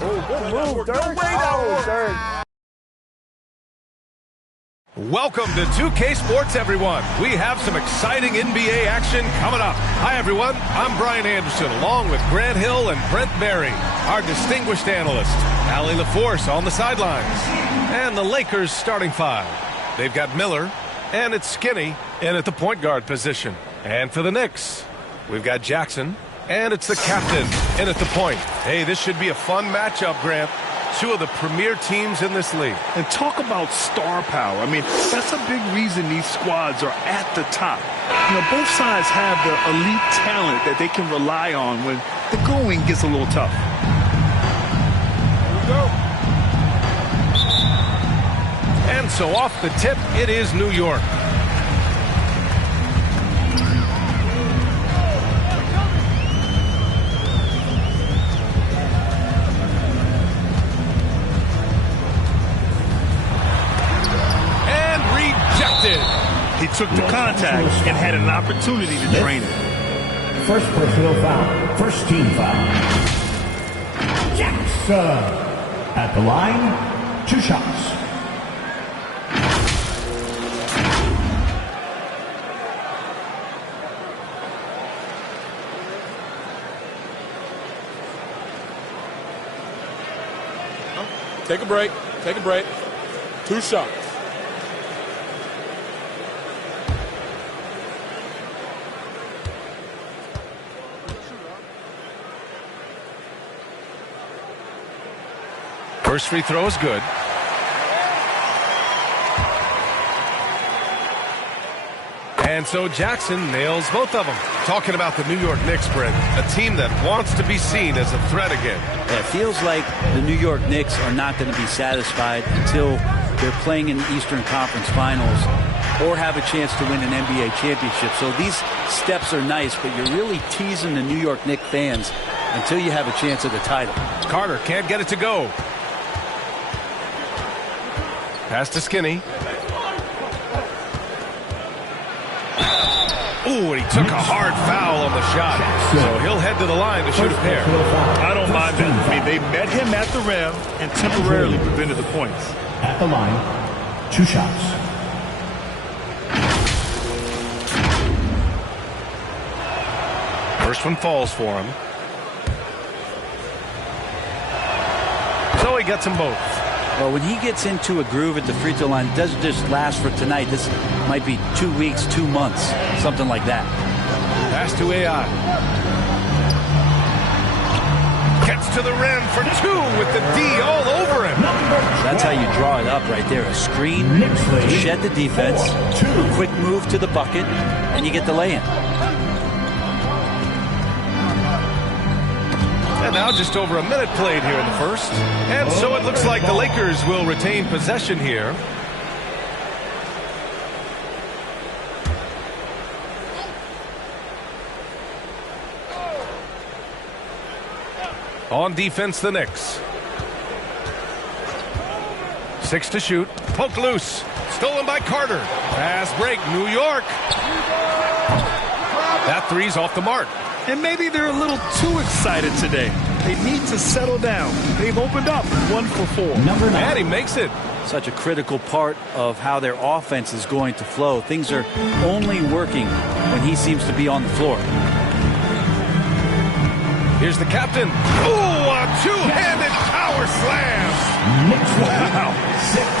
Oh, good move, Dirk. Oh, Dirk. Welcome to 2K Sports, everyone. We have some exciting NBA action coming up. Hi, everyone. I'm Brian Anderson, along with Grant Hill and Brent Barry, our distinguished analyst. Allie LaForce on the sidelines. And the Lakers starting five. They've got Miller, and it's Skinny in at the point guard position. And for the Knicks, we've got Jackson, and it's the captain in at the point. Hey, this should be a fun matchup, Grant. Two of the premier teams in this league. And talk about star power. I mean, that's a big reason these squads are at the top. You know, both sides have the elite talent that they can rely on when the going gets a little tough. Here we go. And so off the tip, it is New York. He took the contact and had an opportunity to drain it. First personal foul. First team foul. Jackson at the line. 2 shots. Take a break. Take a break. 2 shots. First free throw is good. And so Jackson nails both of them. Talking about the New York Knicks, Brent, a team that wants to be seen as a threat again. Yeah, it feels like the New York Knicks are not going to be satisfied until they're playing in the Eastern Conference Finals or have a chance to win an NBA championship. So these steps are nice, but you're really teasing the New York Knicks fans until you have a chance at the title. Carter can't get it to go. Pass to Skinny. Ooh, and he took a hard foul on the shot. So he'll head to the line to shoot a pair. I don't mind that. I mean, they met him at the rim and temporarily prevented the points. At the line. 2 shots. First one falls for him. So he gets them both. Well, when he gets into a groove at the free throw line, it doesn't just last for tonight. This might be 2 weeks, 2 months, something like that. Pass to AI. Gets to the rim for 2 with the D all over him. That's how you draw it up right there. A screen, shed the defense, a quick move to the bucket, and you get the lay-in. And now just over a minute played here in the first. And so it looks like the Lakers will retain possession here. On defense, the Knicks. 6 to shoot. Poke loose. Stolen by Carter. Fast break, New York. That three's off the mark. And maybe they're a little too excited today. They need to settle down. They've opened up 1 for 4. Number 9. And he makes it. Such a critical part of how their offense is going to flow. Things are only working when he seems to be on the floor. Here's the captain. Ooh, a two-handed power slam. Wow.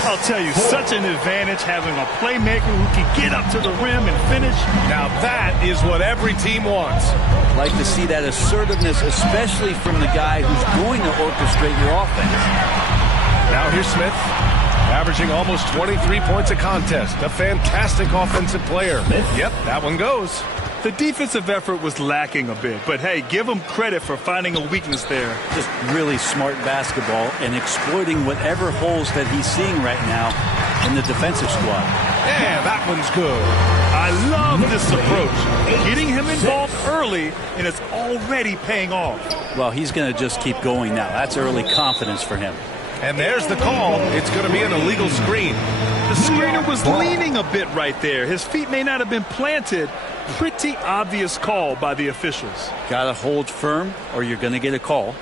I'll tell you, such an advantage having a playmaker who can get up to the rim and finish. Now that is what every team wants. Like to see that assertiveness, especially from the guy who's going to orchestrate your offense. Now here's Smith, averaging almost 23 points a contest. A fantastic offensive player. Yep, that one goes. The defensive effort was lacking a bit, but hey, give him credit for finding a weakness there. Just really smart basketball and exploiting whatever holes that he's seeing right now in the defensive squad. Yeah, that one's good. I love this approach. Getting him involved early, and it's already paying off. Well, he's going to just keep going now. That's early confidence for him. And there's the call. It's going to be an illegal screen. The screener was leaning a bit right there. His feet may not have been planted. Pretty obvious call by the officials. Got to hold firm or you're going to get a call.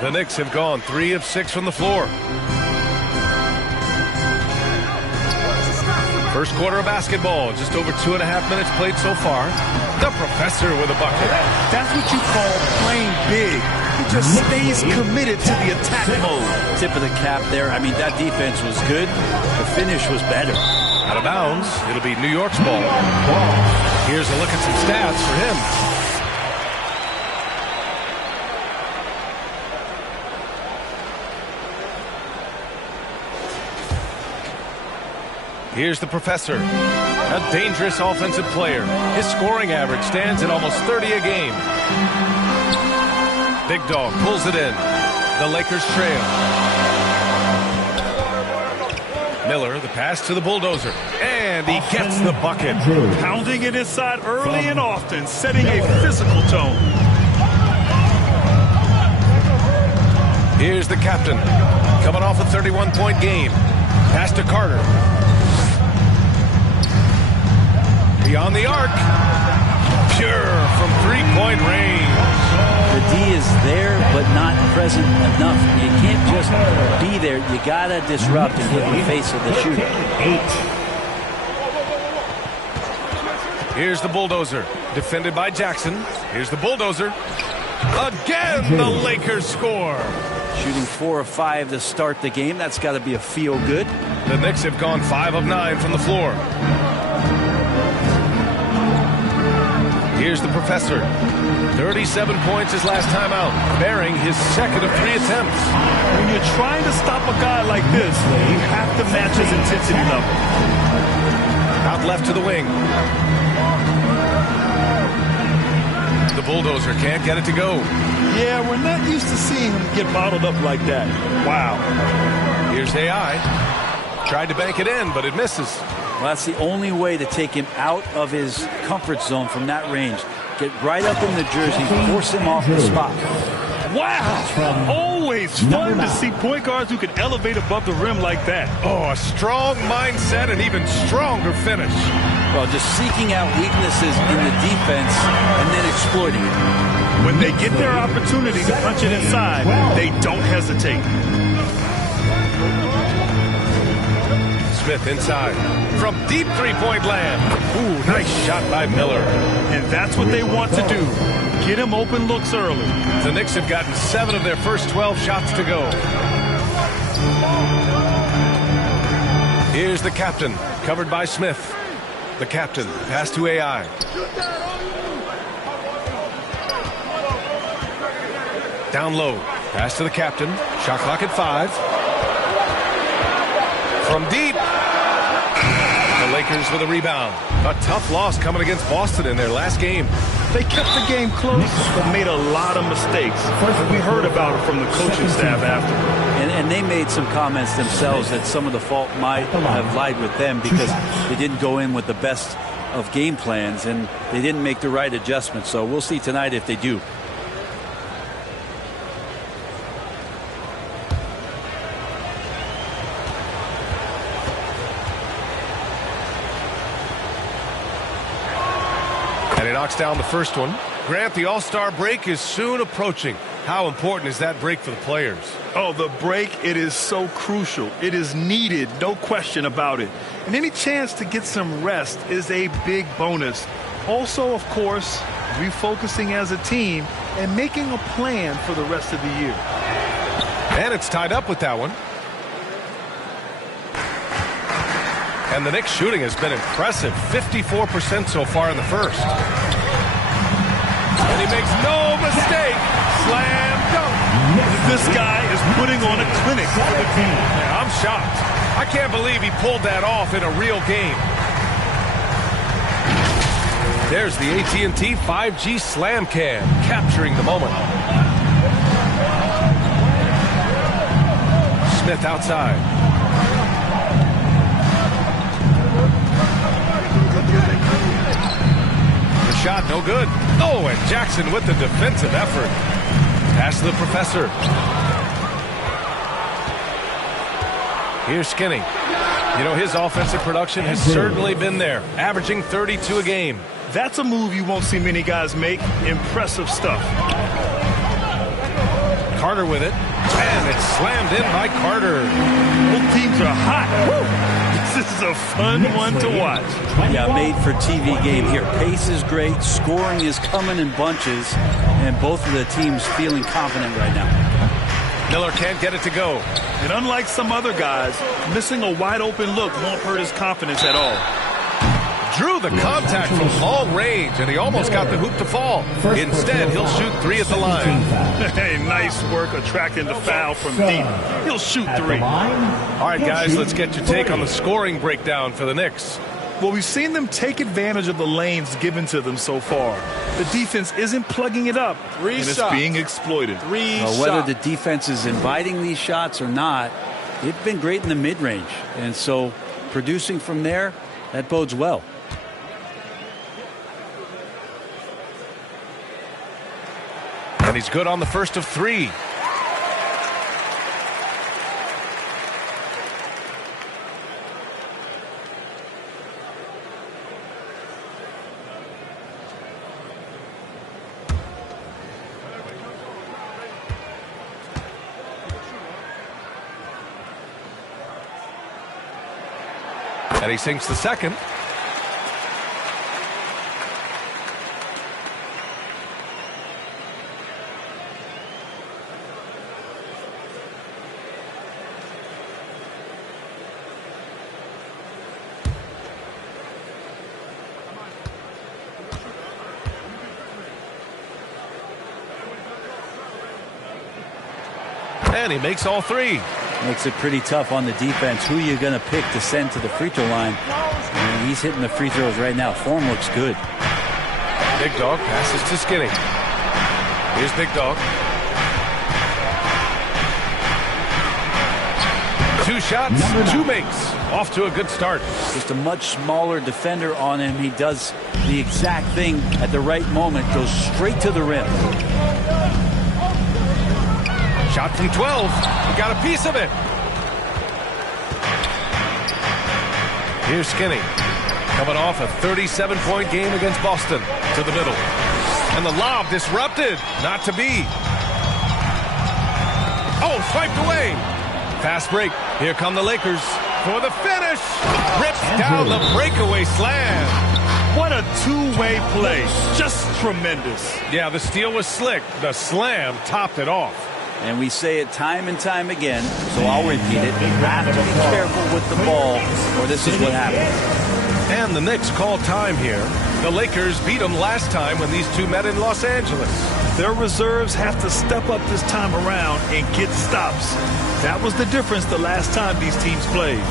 The Knicks have gone 3 of 6 from the floor. First quarter of basketball, just over 2.5 minutes played so far. The Professor with a bucket. That's what you call playing big. He just stays committed to the attack mode. Tip of the cap there. I mean, that defense was good. The finish was better. Out of bounds, it'll be New York's ball. Here's a look at some stats for him. Here's the Professor, a dangerous offensive player. His scoring average stands at almost 30 a game. Big Dog pulls it in. The Lakers trail. Miller, the pass to the Bulldozer, and he gets the bucket. Pounding it inside early and often, setting a physical tone. Here's the captain, coming off a 31-point game. Pass to Carter. Beyond the arc. Pure from three-point range. The D is there, but not present enough. You can't just be there. You got to disrupt and get in the face of the shooter. Here's the Bulldozer, defended by Jackson. Here's the Bulldozer. Again, the Lakers score. Shooting 4 of 5 to start the game. That's got to be a feel-good. The Knicks have gone 5 of 9 from the floor. Here's the Professor. 37 points his last time out, bearing his second of 3 attempts. When you're trying to stop a guy like this, you have to match his intensity level. Out left to the wing. The Bulldozer can't get it to go. Yeah, we're not used to seeing him get bottled up like that. Wow. Here's AI. Tried to bank it in, but it misses. Well, that's the only way to take him out of his comfort zone from that range. Get right up in the jersey, force him off the spot. Wow! Always fun to see point guards who can elevate above the rim like that. Oh, a strong mindset and even stronger finish. Well, just seeking out weaknesses in the defense and then exploiting it. When they get their opportunity to punch it inside, they don't hesitate. Smith inside. From deep three-point land. Ooh, nice shot by Miller. And that's what they want to do. Get him open looks early. The Knicks have gotten 7 of their first 12 shots to go. Here's the captain, covered by Smith. The captain, pass to AI. Down low, pass to the captain. Shot clock at 5. From deep. The Lakers with a rebound. A tough loss coming against Boston in their last game. They kept the game close, but made a lot of mistakes. We heard about it from the coaching staff after. And they made some comments themselves that some of the fault might have lied with them because they didn't go in with the best of game plans and they didn't make the right adjustments. So we'll see tonight if they do. And he knocks down the first one. Grant, the All-Star break is soon approaching. How important is that break for the players? Oh, the break, it is so crucial. It is needed, no question about it. And any chance to get some rest is a big bonus. Also, of course, refocusing as a team and making a plan for the rest of the year. And it's tied up with that one. And the Knicks shooting has been impressive. 54% so far in the first. And he makes no mistake. Slam dunk. This guy is putting on a clinic for the team. Yeah, I'm shocked. I can't believe he pulled that off in a real game. There's the AT&T 5G Slam Cam, capturing the moment. Smith outside. The shot, no good. Oh, and Jackson with the defensive effort. Pass to the Professor. Here's Skinny. You know, his offensive production has certainly been there, averaging 32 a game. That's a move you won't see many guys make. Impressive stuff. Carter with it. And it's slammed in by Carter. Both teams are hot. Woo! This is a fun one to watch. Yeah, made for TV game here. Pace is great. Scoring is coming in bunches. And both of the teams feeling confident right now. Miller can't get it to go. And unlike some other guys, missing a wide open look won't hurt his confidence at all. Drew the contact from long range, and he almost got the hoop to fall. Instead, he'll shoot 3 at the line. Hey, nice work attracting the foul from deep. He'll shoot 3. All right, guys, let's get your take on the scoring breakdown for the Knicks. Well, we've seen them take advantage of the lanes given to them so far. The defense isn't plugging it up, and it's being exploited. Whether the defense is inviting these shots or not, they've been great in the mid-range. And so producing from there, that bodes well. And he's good on the first of 3. And he sinks the second. And he makes all 3. Makes it pretty tough on the defense. Who are you going to pick to send to the free throw line? I mean, he's hitting the free throws right now. Form looks good. Big Dog passes to Skinny. Here's Big Dog. 2 shots, 2 makes. Off to a good start. Just a much smaller defender on him. He does the exact thing at the right moment. Goes straight to the rim. Shot from 12. He got a piece of it. Here's Skinny. Coming off a 37-point game against Boston. To the middle. And the lob disrupted. Not to be. Oh, swiped away. Fast break. Here come the Lakers for the finish. Rips down the breakaway slam. What a two-way play. Just tremendous. Yeah, the steal was slick. The slam topped it off. And we say it time and time again, so I'll repeat it. You have to be careful with the ball, or this is what happens. And the Knicks call time here. The Lakers beat them last time when these two met in Los Angeles. Their reserves have to step up this time around and get stops. That was the difference the last time these teams played.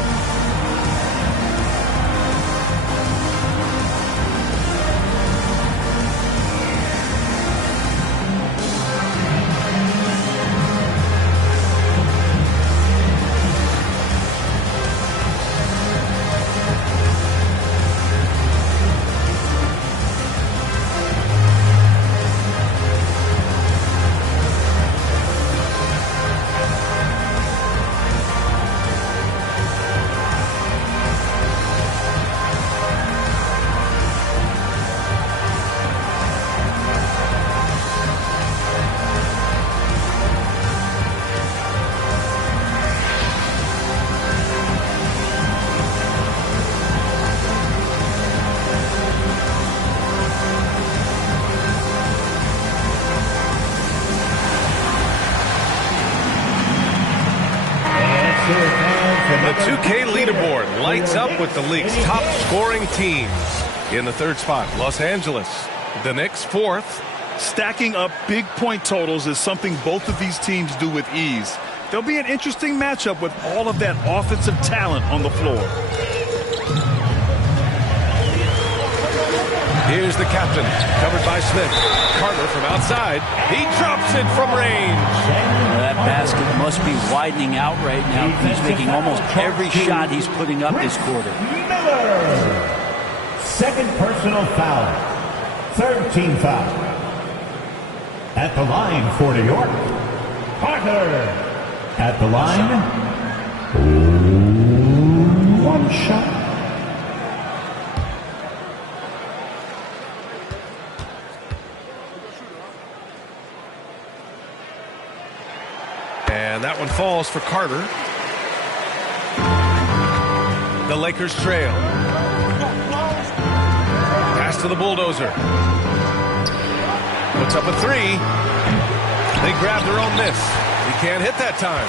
The 2K leaderboard lights up with the league's top scoring teams. In the third spot, Los Angeles. The Knicks, fourth. Stacking up big point totals is something both of these teams do with ease. There'll be an interesting matchup with all of that offensive talent on the floor. Here's the captain, covered by Smith. Carter from outside. He drops it from range. That basket must be widening out right now. He's making almost every shot he's putting up this quarter. Miller. Second personal foul. Third team foul. At the line for New York, Carter. At the line, one shot. And that one falls for Carter. The Lakers trail. Pass to the Bulldozer. Puts up a three. They grab their own miss. He can't hit that time.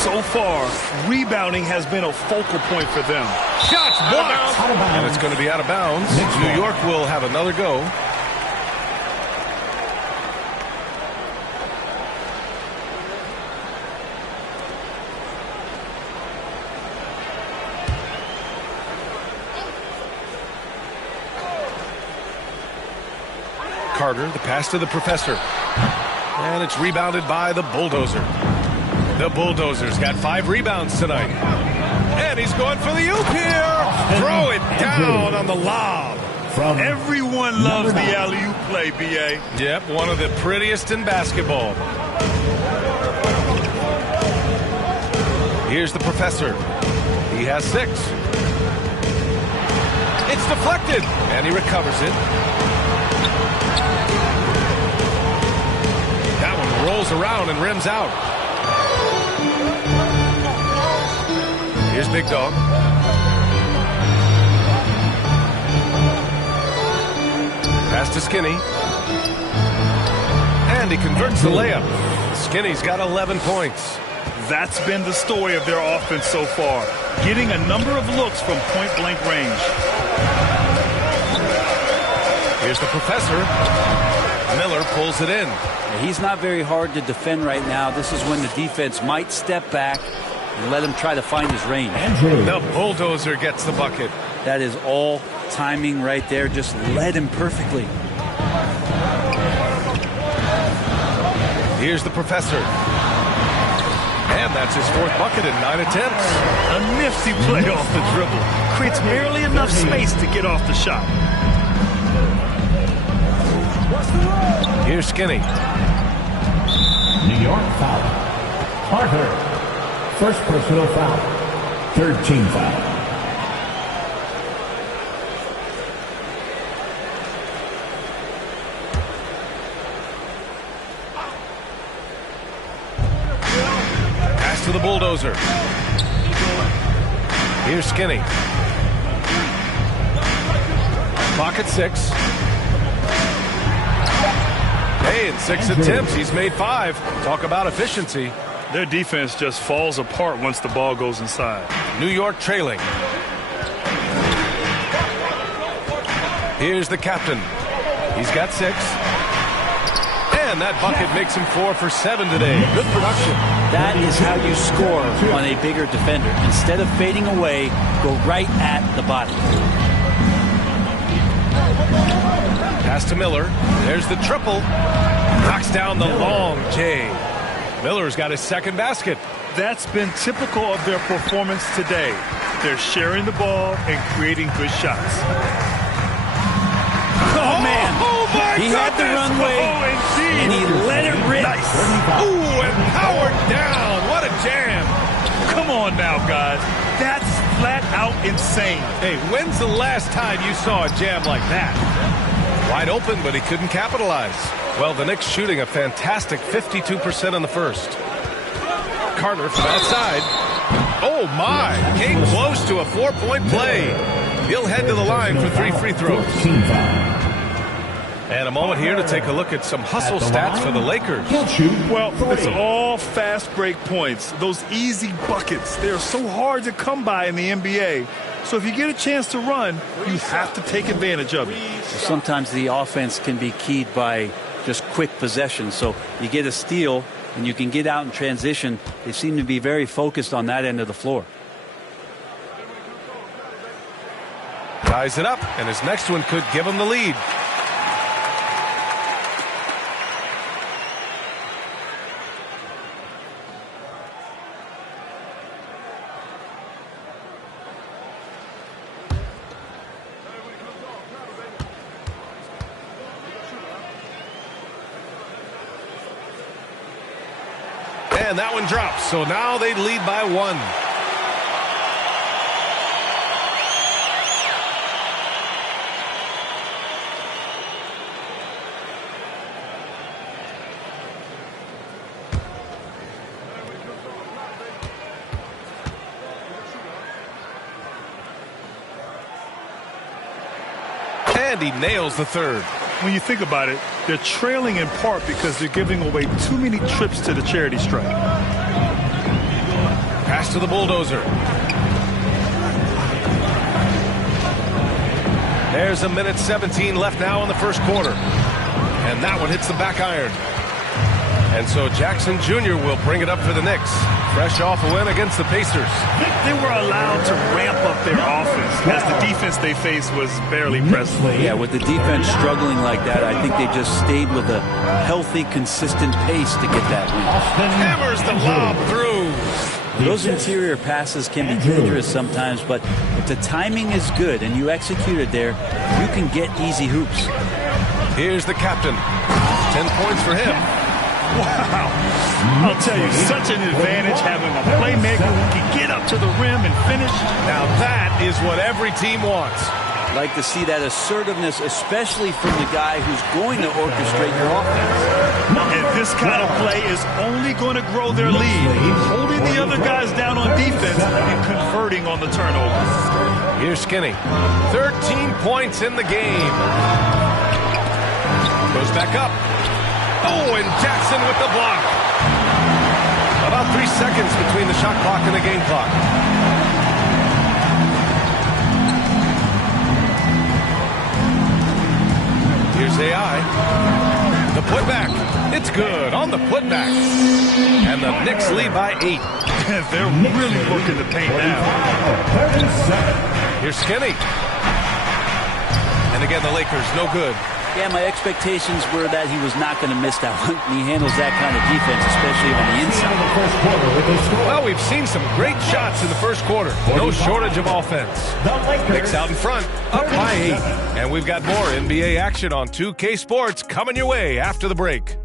So far, rebounding has been a focal point for them. Shots blocked. And it's going to be out of bounds. New York will have another go. Carter, the pass to the Professor. And it's rebounded by the Bulldozer. The Bulldozer's got 5 rebounds tonight. And he's going for the oop here. Throw it down on the lob. Everyone loves the alley-oop play, B.A. Yep, one of the prettiest in basketball. Here's the Professor. He has 6. It's deflected. And he recovers it. That one rolls around and rims out. Here's Big Dog. Pass to Skinny. And he converts the layup. Skinny's got 11 points. That's been the story of their offense so far, getting a number of looks from point-blank range. Here's the Professor. Miller pulls it in. He's not very hard to defend right now. This is when the defense might step back and let him try to find his range. The Bulldozer gets the bucket. That is all timing right there. Just led him perfectly. Here's the Professor. And that's his 4th bucket in 9 attempts. A nifty play off the dribble. Creates barely enough space to get off the shot. Here's Skinny. New York foul. Carter. First personal foul. 3rd team foul. Pass to the Bulldozer. Here's Skinny. Clock at 6. Hey, in 6 attempts, he's made 5. Talk about efficiency. Their defense just falls apart once the ball goes inside. New York trailing. Here's the captain. He's got 6. And that bucket makes him 4 for 7 today. Good production. That is how you score on a bigger defender. Instead of fading away, go right at the body. Pass to Miller. There's the triple. Knocks down the long J. Miller's got his 2nd basket. That's been typical of their performance today. They're sharing the ball and creating good shots. Oh, man. Oh, my He had the runway, and he let it rip. Nice. Ooh, and powered down. What a jam. Come on now, guys. That's flat out insane. Hey, when's the last time you saw a jam like that? Wide open, but he couldn't capitalize. Well, the Knicks shooting a fantastic 52% in the first. Carter from outside. Oh, my. Came close to a 4-point play. He'll head to the line for 3 free throws. And a moment here to take a look at some hustle stats for the Lakers. Well, it's all fast break points. Those easy buckets. They're so hard to come by in the NBA. So if you get a chance to run, you have to take advantage of it. Sometimes the offense can be keyed by just quick possession. So you get a steal and you can get out in transition. They seem to be very focused on that end of the floor. Ties it up, and his next one could give him the lead. And that one drops, so now they lead by 1. And he nails the third. When you think about it, they're trailing in part because they're giving away too many trips to the charity stripe. Pass to the bulldozer. There's 1:17 left now in the first quarter. And that one hits the back iron. And so Jackson Jr. will bring it up for the Knicks. Fresh off a win against the Pacers. They were allowed to ramp up their offense as the defense they faced was barely present. Yeah, with the defense struggling like that, I think they just stayed with a healthy, consistent pace to get that win. Hammers the lob through. Those interior passes can be dangerous sometimes, but if the timing is good and you execute it there, you can get easy hoops. Here's the captain. 10 points for him. Wow. I'll tell you, such an advantage having a playmaker who can get up to the rim and finish. Now that is what every team wants. Like to see that assertiveness, especially from the guy who's going to orchestrate your offense. And this kind of play is only going to grow their lead, holding the other guys down on defense and converting on the turnovers. Here's Skinny. 13 points in the game. Goes back up. Oh, and Jackson with the block. About 3 seconds between the shot clock and the game clock. Here's AI. The putback. It's good on the putback. And the Knicks lead by 8. They're really working the paint now. Here's Skinny. And again, the Lakers, no good. Yeah, my expectations were that he was not going to miss that one. He handles that kind of defense, especially on the inside. Well, we've seen some great shots in the first quarter. No shortage of offense. Knicks out in front, up by 8. And we've got more NBA action on 2K Sports coming your way after the break.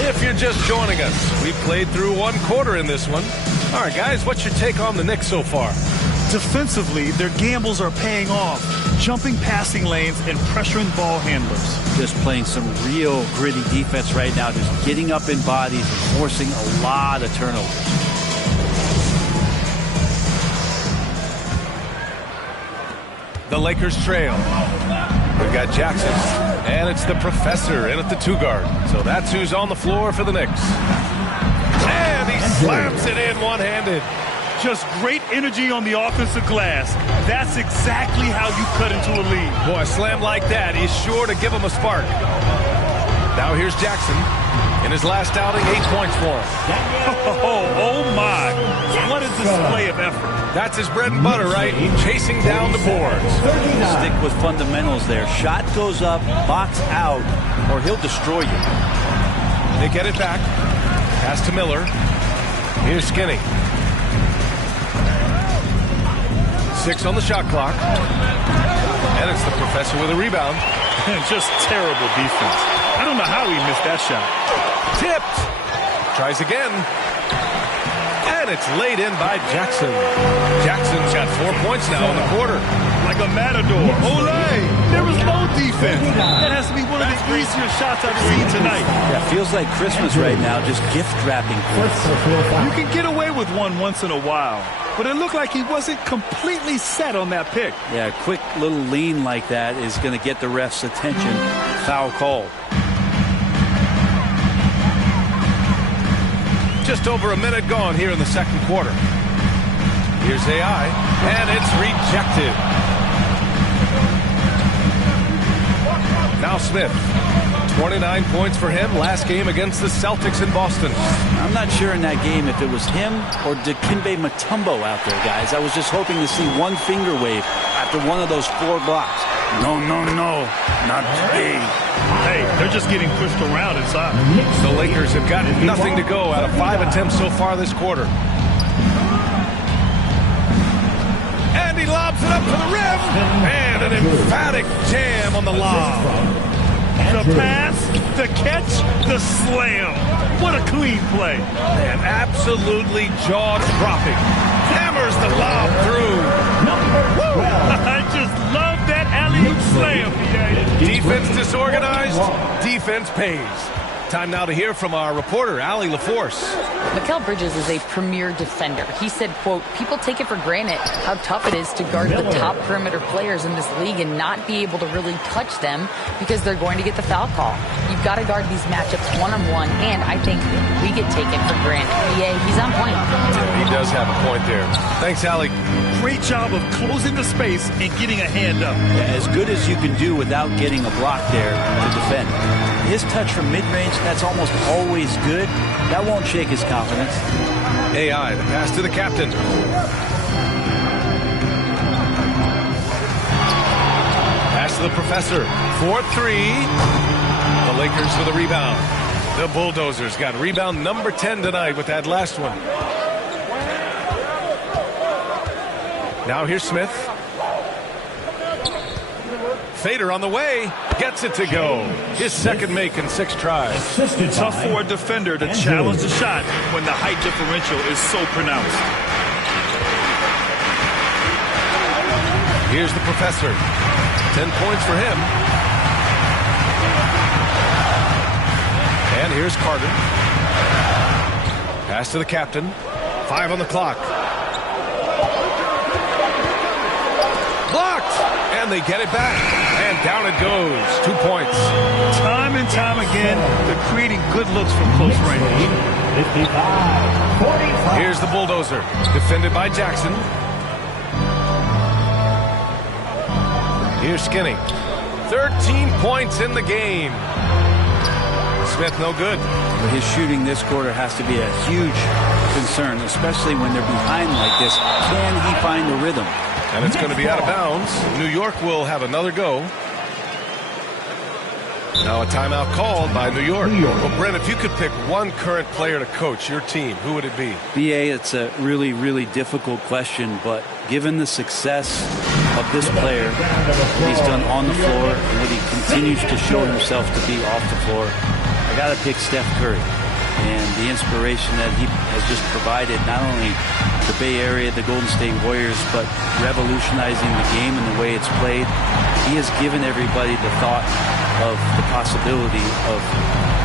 If you're just joining us, we've played through one quarter in this one. All right, guys, what's your take on the Knicks so far? Defensively, their gambles are paying off, jumping passing lanes and pressuring ball handlers. Just playing some real gritty defense right now, just getting up in bodies and forcing a lot of turnovers. The Lakers trail. We've got Jackson, and it's the professor in at the 2 guard. So that's who's on the floor for the Knicks. And he slams it in one-handed. Just great energy on the offensive glass. That's exactly how you cut into a lead. Boy, a slam like that is sure to give him a spark. Now here's Jackson. In his last outing, 8 points for him. Oh my. What a display of effort. That's his bread and butter, right? Chasing down the boards. Stick with fundamentals there. Shot goes up, box out, or he'll destroy you. They get it back. Pass to Miller. Here's Skinny. 6 on the shot clock. And it's the professor with a rebound. Just terrible defense. I don't know how he missed that shot. Tipped. Tries again. And it's laid in by Jackson. Jackson's got 4 points now in the quarter. Like a matador. Olé! There was no defense. That has to be one of the easier shots I've seen tonight. Yeah, feels like Christmas right now, just gift wrapping. You can get away with one once in a while, but it looked like he wasn't completely set on that pick. Yeah, a quick little lean like that is going to get the ref's attention. Foul call. Just over a minute gone here in the second quarter. Here's AI, and it's rejected. Now Smith, 29 points for him last game against the Celtics in Boston. I'm not sure in that game if it was him or Dikembe Mutombo out there, guys. I was just hoping to see one finger wave after one of those 4 blocks. No, not today. Hey, they're just getting pushed around inside. The Lakers have got nothing to go out of 5 attempts so far this quarter. And he lobs it up to the rim. And an emphatic jam on the lob. The pass The catch, the slam. What a clean play. And absolutely jaw-dropping. Hammers the lob through. Woo! I just love that alley-oop slam. Defense disorganized, defense pays. Time now to hear from our reporter, Allie LaForce. Mikal Bridges is a premier defender. He said, quote, people take it for granted how tough it is to guard the top perimeter players in this league and not be able to really touch them because they're going to get the foul call. You've got to guard these matchups one-on-one, and I think we get taken for granted. Yeah, he's on point. He does have a point there. Thanks, Allie. Great job of closing the space and getting a hand up. Yeah, as good as you can do without getting a block there to defend. His touch from mid-range, that's almost always good. That won't shake his confidence. AI, the pass to the captain. Pass to the professor. 4-3. The Lakers for the rebound. The Bulldozers got rebound number 10 tonight with that last one. Now here's Smith. Fader on the way. Gets it to go. His second make in 6 tries. Tough for a defender to challenge the shot when the height differential is so pronounced. Here's the professor. 10 points for him. And here's Carter. Pass to the captain. 5 on the clock. Blocked! And they get it back. And down it goes. 2 points. Time and time again, they're creating good looks from close range. 55-45. Here's the Bulldozer. Defended by Jackson. Here's Skinny. 13 points in the game. Smith no good. But his shooting this quarter has to be a huge concern, especially when they're behind like this. Can he find the rhythm? And it's going to be out of bounds. New York will have another go. Now a timeout called by New York. Well, Brent, if you could pick one current player to coach your team, who would it be? BA, it's a really, really difficult question, but given the success of this player, what he's done on the floor, and what he continues to show himself to be off the floor, I got to pick Steph Curry. And the inspiration that he has just provided, not only the Bay Area, the Golden State Warriors, but revolutionizing the game and the way it's played. He has given everybody the thought of the possibility of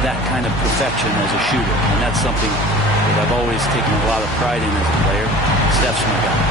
that kind of perfection as a shooter. And that's something that I've always taken a lot of pride in as a player. Steph's my guy.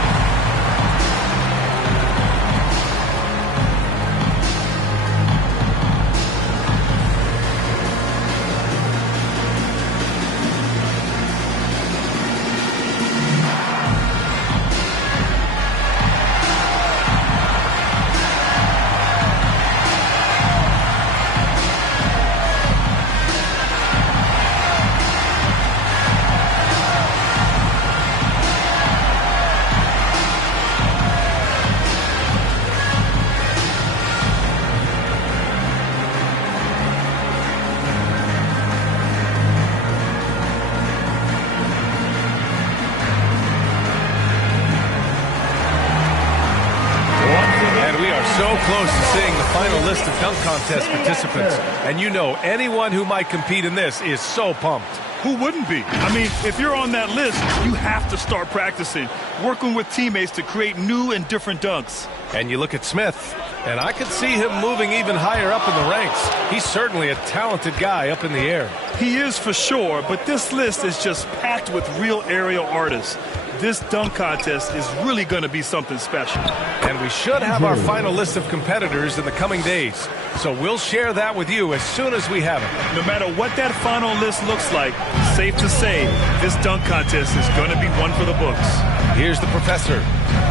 Close to seeing the final list of dunk contest participants. And you know, anyone who might compete in this is so pumped. Who wouldn't be? I mean, if you're on that list, you have to start practicing, working with teammates to create new and different dunks. And you look at Smith, and I could see him moving even higher up in the ranks. He's certainly a talented guy up in the air. He is for sure, but this list is just packed with real aerial artists. This dunk contest is really going to be something special. And we should have our final list of competitors in the coming days. So we'll share that with you as soon as we have it. No matter what that final list looks like, safe to say, this dunk contest is going to be one for the books. Here's the professor.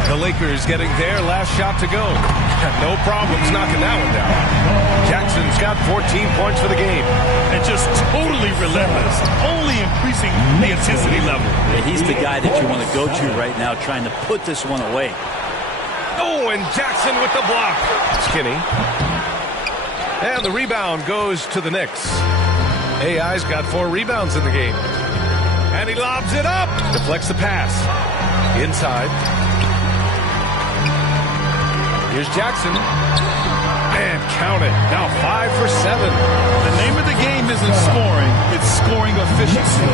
The Lakers getting their last shot to go. No problems knocking that one down. Jackson's got 14 points for the game. And just totally relentless, only increasing the intensity level. Yeah, he's the guy that you want to go to right now, trying to put this one away. Oh, and Jackson with the block. Skinny. And the rebound goes to the Knicks. AI's got 4 rebounds in the game. And he lobs it up. Deflects the pass. Inside. Here's Jackson. And count it. Now 5 for 7. The name of the game isn't scoring. It's scoring efficiency.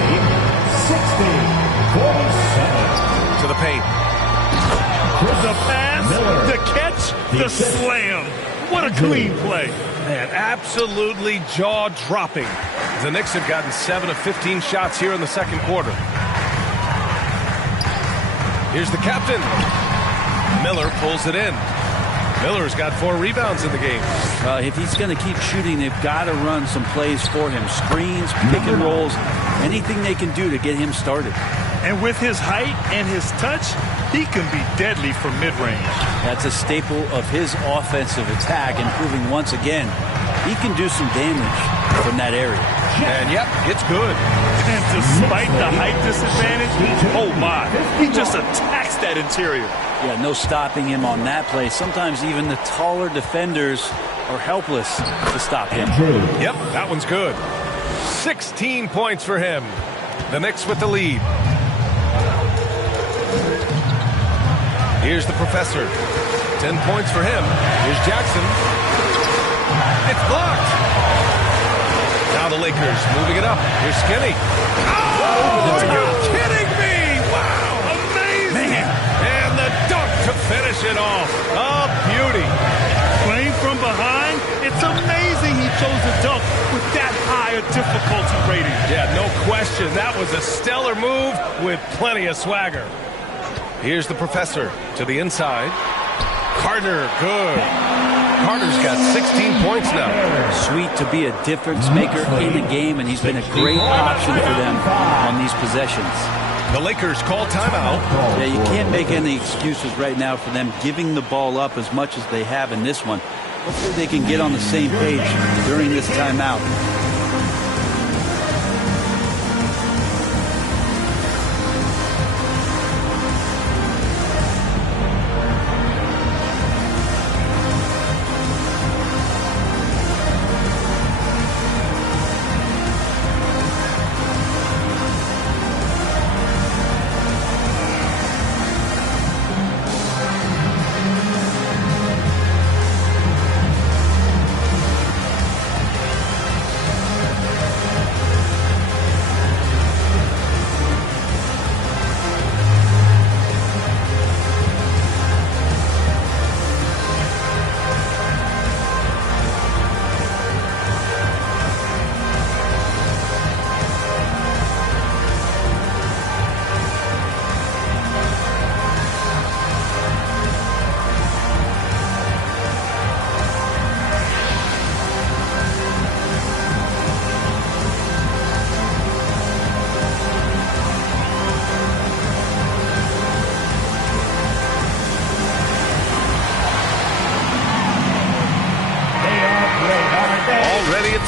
60-47. To the paint. The pass, the catch, the slam. What a clean play. Man, absolutely jaw-dropping. The Knicks have gotten 7 of 15 shots here in the second quarter. Here's the captain. Miller pulls it in. Miller's got 4 rebounds in the game. If he's going to keep shooting, they've got to run some plays for him. Screens, pick and rolls, anything they can do to get him started. And with his height and his touch, he can be deadly from mid-range. That's a staple of his offensive attack, and proving once again he can do some damage from that area. And yep, it's good. And despite the height disadvantage, oh my, he just attacks that interior. Yeah, no stopping him on that play. Sometimes even the taller defenders are helpless to stop him. Yep, that one's good. 16 points for him. The Knicks with the lead. Here's the professor. 10 points for him. Here's Jackson. It's blocked. Now the Lakers moving it up. Here's Skinny. Oh, are you kidding me? Wow, amazing. Man. And the dunk to finish it off. A beauty. Playing from behind, it's amazing he chose to dunk with that high a difficulty rating. Yeah, no question. That was a stellar move with plenty of swagger. Here's the professor to the inside. Carter, good. Carter's got 16 points now. Sweet to be a difference maker in the game, and he's been a great option for them on these possessions. The Lakers call timeout. Yeah, you can't make any excuses right now for them giving the ball up as much as they have in this one. Hopefully they can get on the same page during this timeout.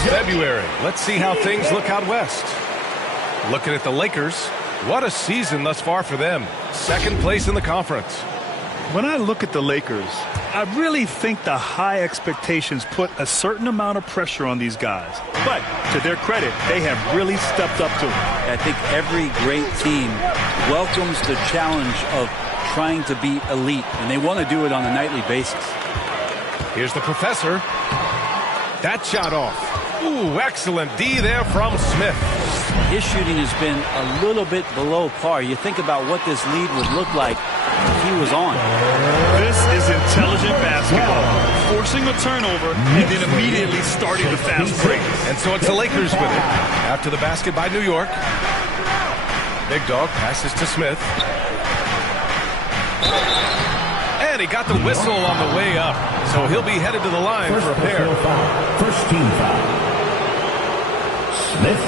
February. Let's see how things look out west. Looking at the Lakers, what a season thus far for them. Second place in the conference. When I look at the Lakers, I really think the high expectations put a certain amount of pressure on these guys. But to their credit, they have really stepped up to it. I think every great team welcomes the challenge of trying to be elite, and they want to do it on a nightly basis. Here's the professor. That shot off. Ooh, excellent D there from Smith. His shooting has been a little bit below par. You think about what this lead would look like if he was on. This is intelligent basketball. Forcing a turnover and then immediately starting the fast break. And so it's the Lakers with it. After the basket by New York. Big Dog passes to Smith. And he got the whistle on the way up. So he'll be headed to the line for a pair. First team foul. Smith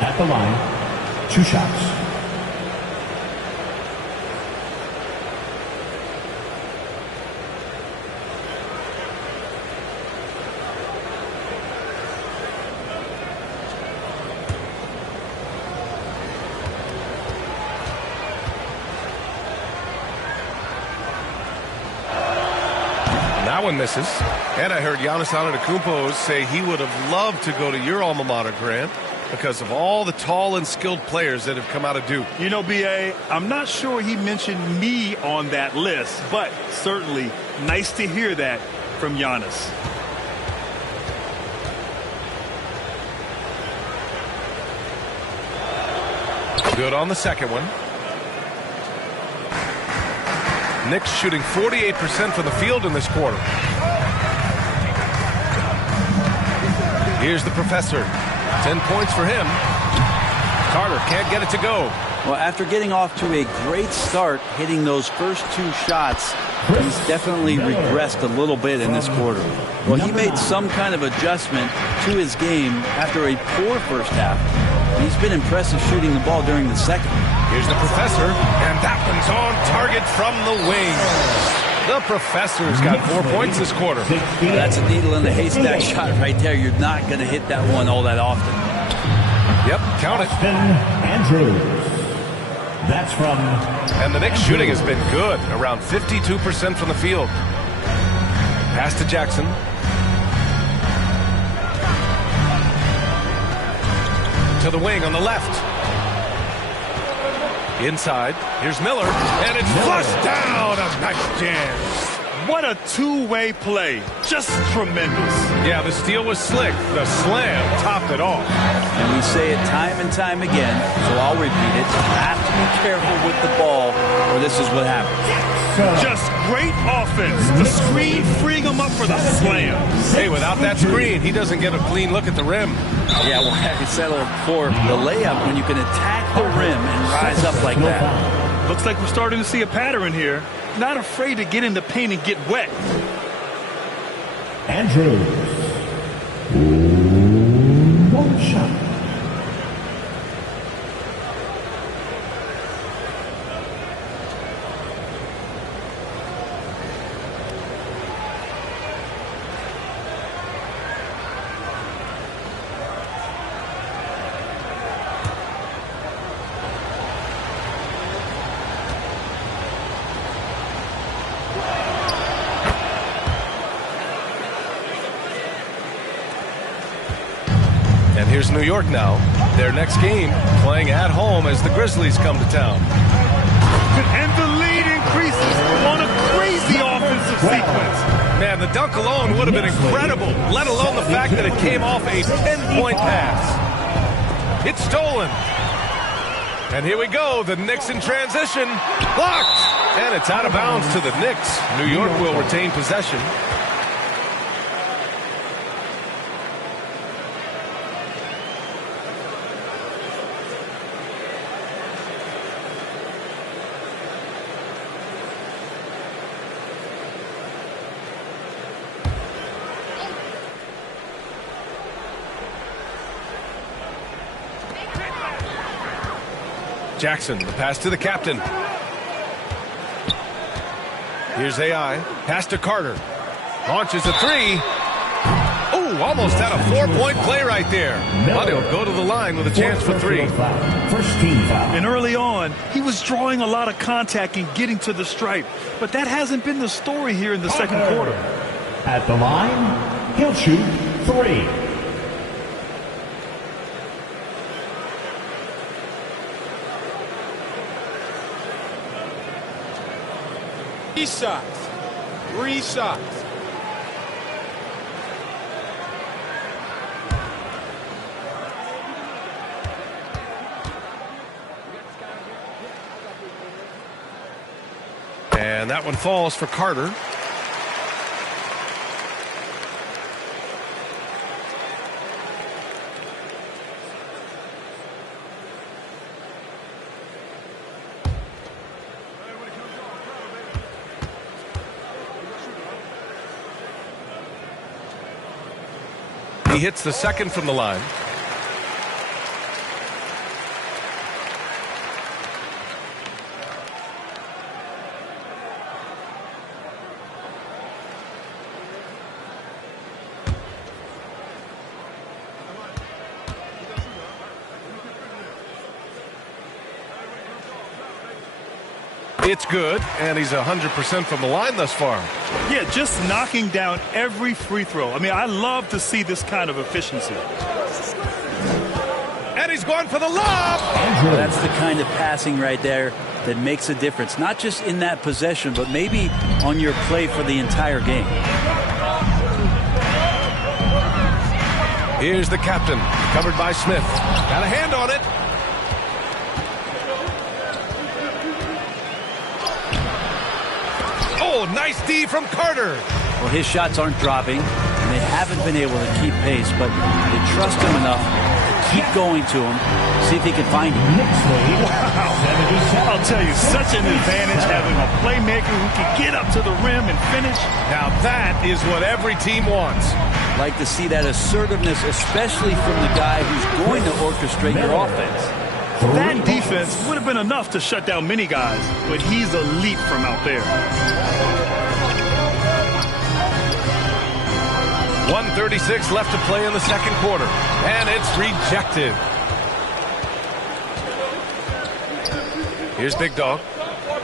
at the line. 2 shots. That one misses. And I heard Giannis Antetokounmpo say he would have loved to go to your alma mater, Grant, because of all the tall and skilled players that have come out of Duke. You know, B.A., I'm not sure he mentioned me on that list, but certainly nice to hear that from Giannis. Good on the second one. Knicks shooting 48% from the field in this quarter. Here's the professor. 10 points for him. Carter can't get it to go. Well, after getting off to a great start, hitting those first 2 shots, he's definitely regressed a little bit in this quarter. Well, he made some kind of adjustment to his game after a poor first half. He's been impressive shooting the ball during the second. Here's the professor, and that one's on target from the wing. The professor's got 4 points this quarter. That's a needle in the haystack shot right there. You're not going to hit that one all that often. Yep, count it. Andrews. That's from... And the Knicks shooting has been good, around 52% from the field. Pass to Jackson. To the wing on the left. Inside, here's Miller, and it's flushed down. A nice jam. What a two-way play. Just tremendous. Yeah, the steal was slick. The slam topped it off. And we say it time and time again, so I'll repeat it. You have to be careful with the ball, or this is what happens. Just great offense. The screen freeing him up for the slam. Hey, without that screen, he doesn't get a clean look at the rim. Yeah, well, I said it before, the layup, when you can attack the rim and rise up like that. Looks like we're starting to see a pattern here. Not afraid to get in the paint and get wet. Andrews. 1 shot. And here's New York now. Their next game playing at home as the Grizzlies come to town. And the lead increases on a crazy offensive sequence. Man, the dunk alone would have been incredible, let alone the fact that it came off a 10-point pass. It's stolen. And here we go, the Knicks in transition. Blocked! And it's out of bounds to the Knicks. New York will retain possession. Jackson, the pass to the captain. Here's AI. Pass to Carter. Launches a 3. Oh, almost had a 4-point play right there. But he'll go to the line with a chance for 3. First team foul. And early on, he was drawing a lot of contact and getting to the stripe. But that hasn't been the story here in the second quarter. At the line, he'll shoot 3. Three shots. And that one falls for Carter. He hits the second from the line. It's good, and he's 100% from the line thus far. Yeah, just knocking down every free throw. I mean, I love to see this kind of efficiency. And he's going for the lob. That's the kind of passing right there that makes a difference, not just in that possession, but maybe on your play for the entire game. Here's the captain, covered by Smith. Got a hand on it. Oh, nice D from Carter. Well, his shots aren't dropping, and they haven't been able to keep pace, but they trust him enough to keep going to him, see if he can find him. I'll tell you, such an advantage having a playmaker who can get up to the rim and finish. Now that is what every team wants. Like to see that assertiveness, especially from the guy who's going to orchestrate your offense. That defense would have been enough to shut down many guys, but he's elite from out there. 1:36 left to play in the second quarter, and it's rejected. Here's Big Dog,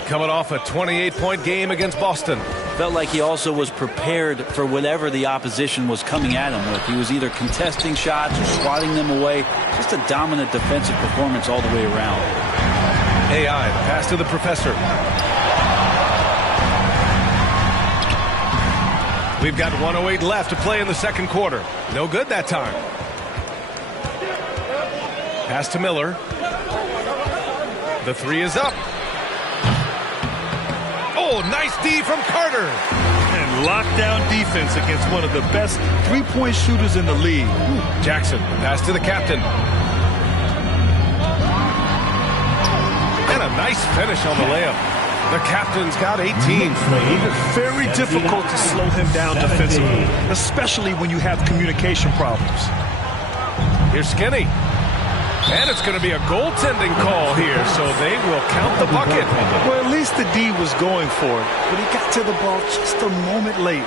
coming off a 28-point game against Boston. Felt like he also was prepared for whatever the opposition was coming at him with. He was either contesting shots or swatting them away. Just a dominant defensive performance all the way around. AI, pass to the professor. We've got 1:08 left to play in the second quarter. No good that time. Pass to Miller. The three is up. Oh, nice D from Carter. And lockdown defense against one of the best three-point shooters in the league. Jackson, pass to the captain. And a nice finish on the layup. The captain's got 18. It's very difficult to slow him down defensively, especially when you have communication problems. Here's Skinny. And it's going to be a goaltending call here, so they will count the bucket. Well, at least the D was going for it, but he got to the ball just a moment late.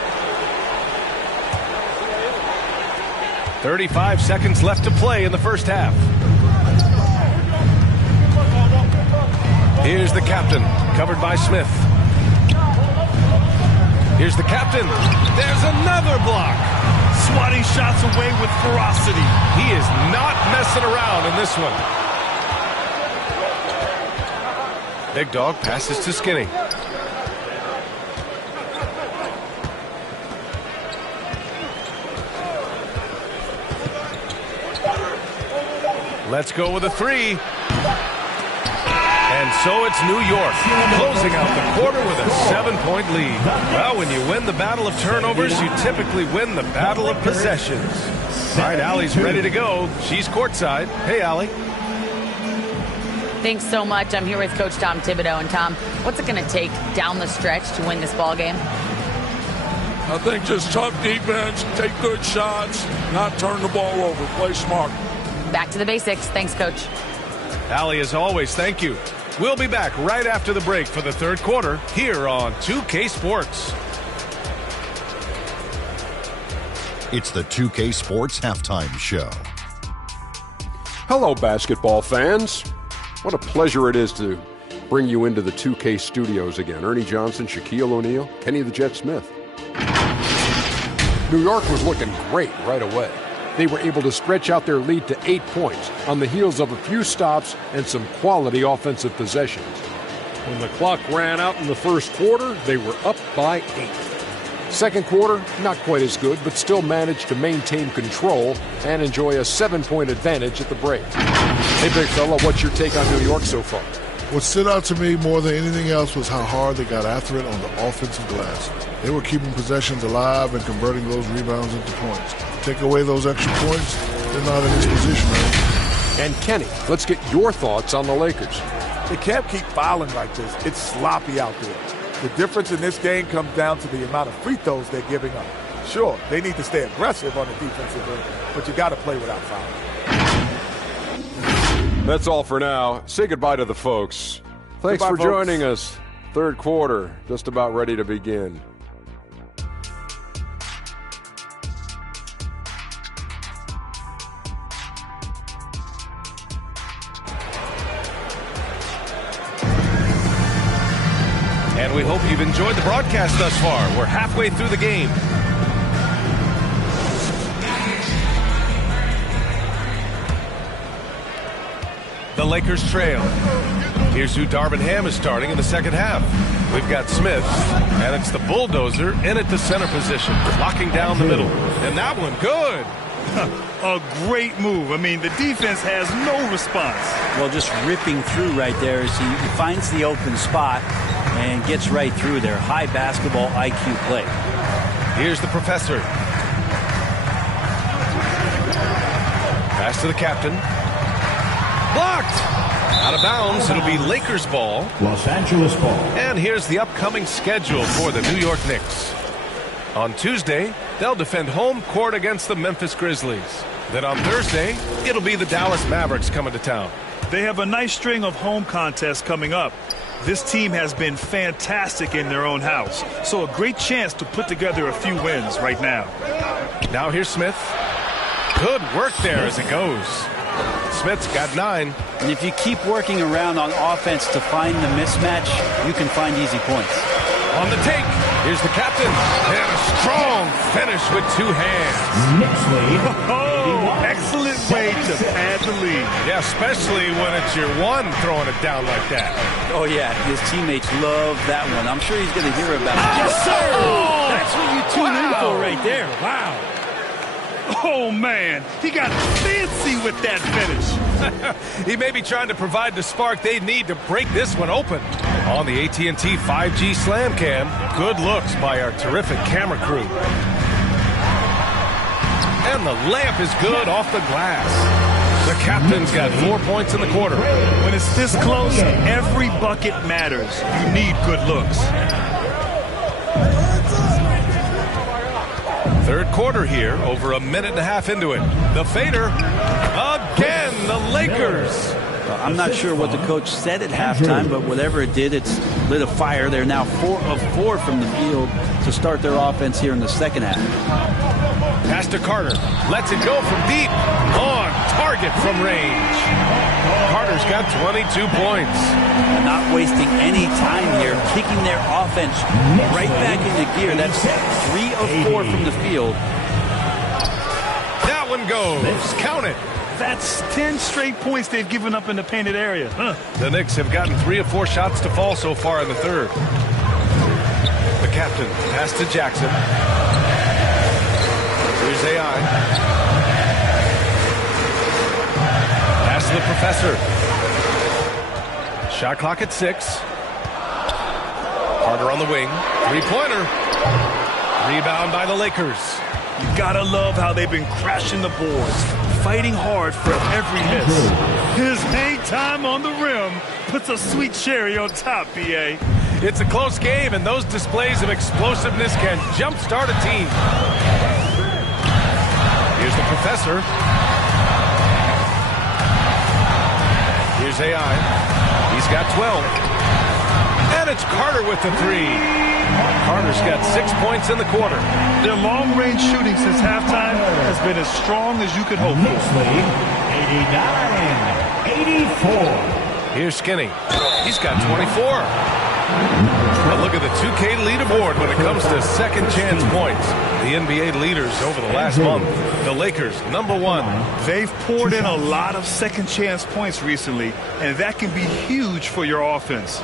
35 seconds left to play in the first half. Here's the captain, covered by Smith. Here's the captain. There's another block. Swatting shots away with ferocity. He is not messing around in this one. Big Dog passes to Skinny. Let's go with a three. And so it's New York, closing out the quarter with a 7-point lead. Well, when you win the battle of turnovers, you typically win the battle of possessions. All right, Allie's ready to go. She's courtside. Hey, Allie. Thanks so much. I'm here with Coach Tom Thibodeau. And, Tom, what's it going to take down the stretch to win this ball game? I think just tough defense, take good shots, not turn the ball over, play smart. Back to the basics. Thanks, Coach. Allie, as always, thank you. We'll be back right after the break for the third quarter here on 2K Sports. It's the 2K Sports Halftime Show. Hello, basketball fans. What a pleasure it is to bring you into the 2K studios again. Ernie Johnson, Shaquille O'Neal, Kenny the Jet Smith. New York was looking great right away. They were able to stretch out their lead to 8 points on the heels of a few stops and some quality offensive possessions. When the clock ran out in the first quarter, they were up by 8. Second quarter, not quite as good, but still managed to maintain control and enjoy a 7-point advantage at the break. Hey, big fella, what's your take on New York so far? What stood out to me more than anything else was how hard they got after it on the offensive glass. They were keeping possessions alive and converting those rebounds into points. Take away those extra points, they're not in this position right. And Kenny, let's get your thoughts on the Lakers. They can't keep fouling like this. It's sloppy out there. The difference in this game comes down to the amount of free throws they're giving up. Sure, they need to stay aggressive on the defensive end, but you got to play without fouling. That's all for now. Say goodbye to the folks. Thanks for joining us. Third quarter, just about ready to begin. And we hope you've enjoyed the broadcast thus far. We're halfway through the game. The Lakers trail. Here's who Darvin Ham is starting in the second half. We've got Smith, and it's the bulldozer in at the center position, locking down the middle. And that one, good. A great move. I mean, the defense has no response. Well, just ripping through right there as he finds the open spot and gets right through there. High basketball IQ play. Here's the professor. Pass to the captain. Blocked! Out of bounds, it'll be Lakers ball. Los Angeles ball. And here's the upcoming schedule for the New York Knicks. On Tuesday, they'll defend home court against the Memphis Grizzlies. Then on Thursday, it'll be the Dallas Mavericks coming to town. They have a nice string of home contests coming up. This team has been fantastic in their own house, so a great chance to put together a few wins right now. Now here's Smith. Good work there as it goes. Smith's got 9. And if you keep working around on offense to find the mismatch, you can find easy points. On the take, here's the captain. And a strong finish with 2 hands. Knicks lead. Oh, excellent way to pad the lead. Yeah, especially when it's your one throwing it down like that. Oh, yeah, his teammates love that one. I'm sure he's going to hear about it. Yes, sir! Oh, that's what you tune in for right there. Wow. Oh, man, he got fancy with that finish. He may be trying to provide the spark they need to break this one open. On the AT&T 5G Slam Cam, good looks by our terrific camera crew. And the layup is good off the glass. The captain's got 4 points in the quarter. When it's this close, every bucket matters. You need good looks. Third quarter here, over a minute and a half into it. The fader, again, the Lakers. I'm not sure what the coach said at halftime, but whatever it did, it's lit a fire. They're now 4 of 4 from the field to start their offense here in the second half. Pass to Carter. Lets it go from deep. On target from range. Carter's got 22 points. Not wasting any time here, kicking their offense right back into gear. That's 3 of 4 from the field. That one goes. Count it. That's 10 straight points they've given up in the painted area. The Knicks have gotten 3 of 4 shots to fall so far in the third. The captain pass to Jackson. Here's AI. Pass to the professor. Shot clock at 6. Carter on the wing. 3-pointer. Rebound by the Lakers. You gotta love how they've been crashing the boards, fighting hard for every miss. His hang time on the rim puts a sweet cherry on top, B.A. It's a close game, and those displays of explosiveness can jumpstart a team. Here's the professor. Here's AI. He's got 12. And it's Carter with the 3. Carter's got 6 points in the quarter. Their long-range shooting since halftime has been as strong as you could hope Knicks for. lead 89-84. Here's Skinny. He's got 24. But look at the 2K leaderboard when it comes to second chance points. The NBA leaders over the last month. The Lakers, number 1. They've poured in a lot of second chance points recently, and that can be huge for your offense.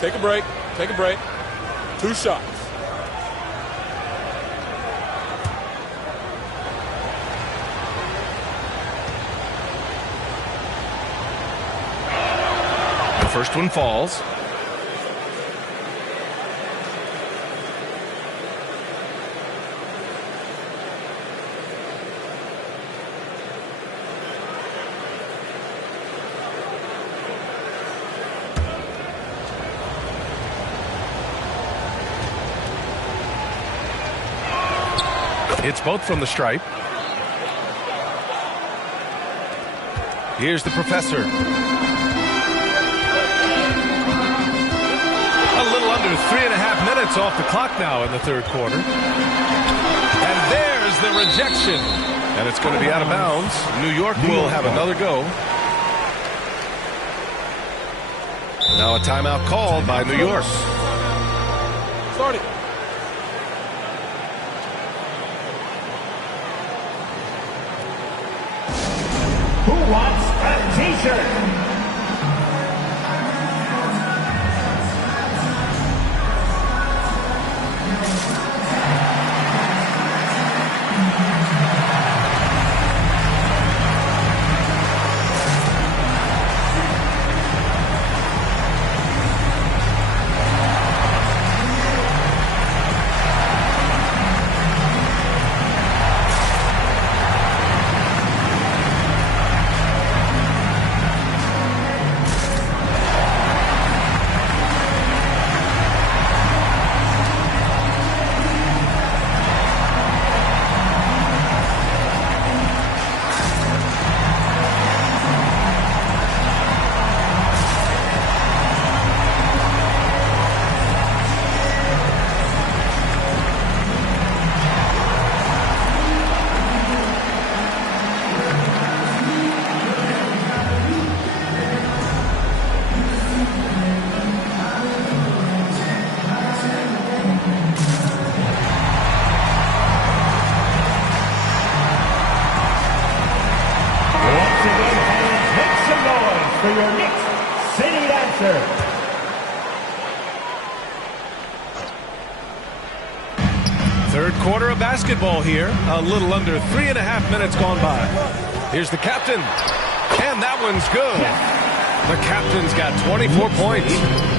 Take a break. Take a break. 2 shots. The first one falls. It's both from the stripe. Here's the professor. A little under 3.5 minutes off the clock now in the third quarter. And there's the rejection. And it's going to be out of bounds. New York will have another go. Now a timeout called by New York. Start it. Who wants a t-shirt? serve. Third quarter of basketball here. A little under 3.5 minutes gone by. Here's the captain. And that one's good. The captain's got 24 points.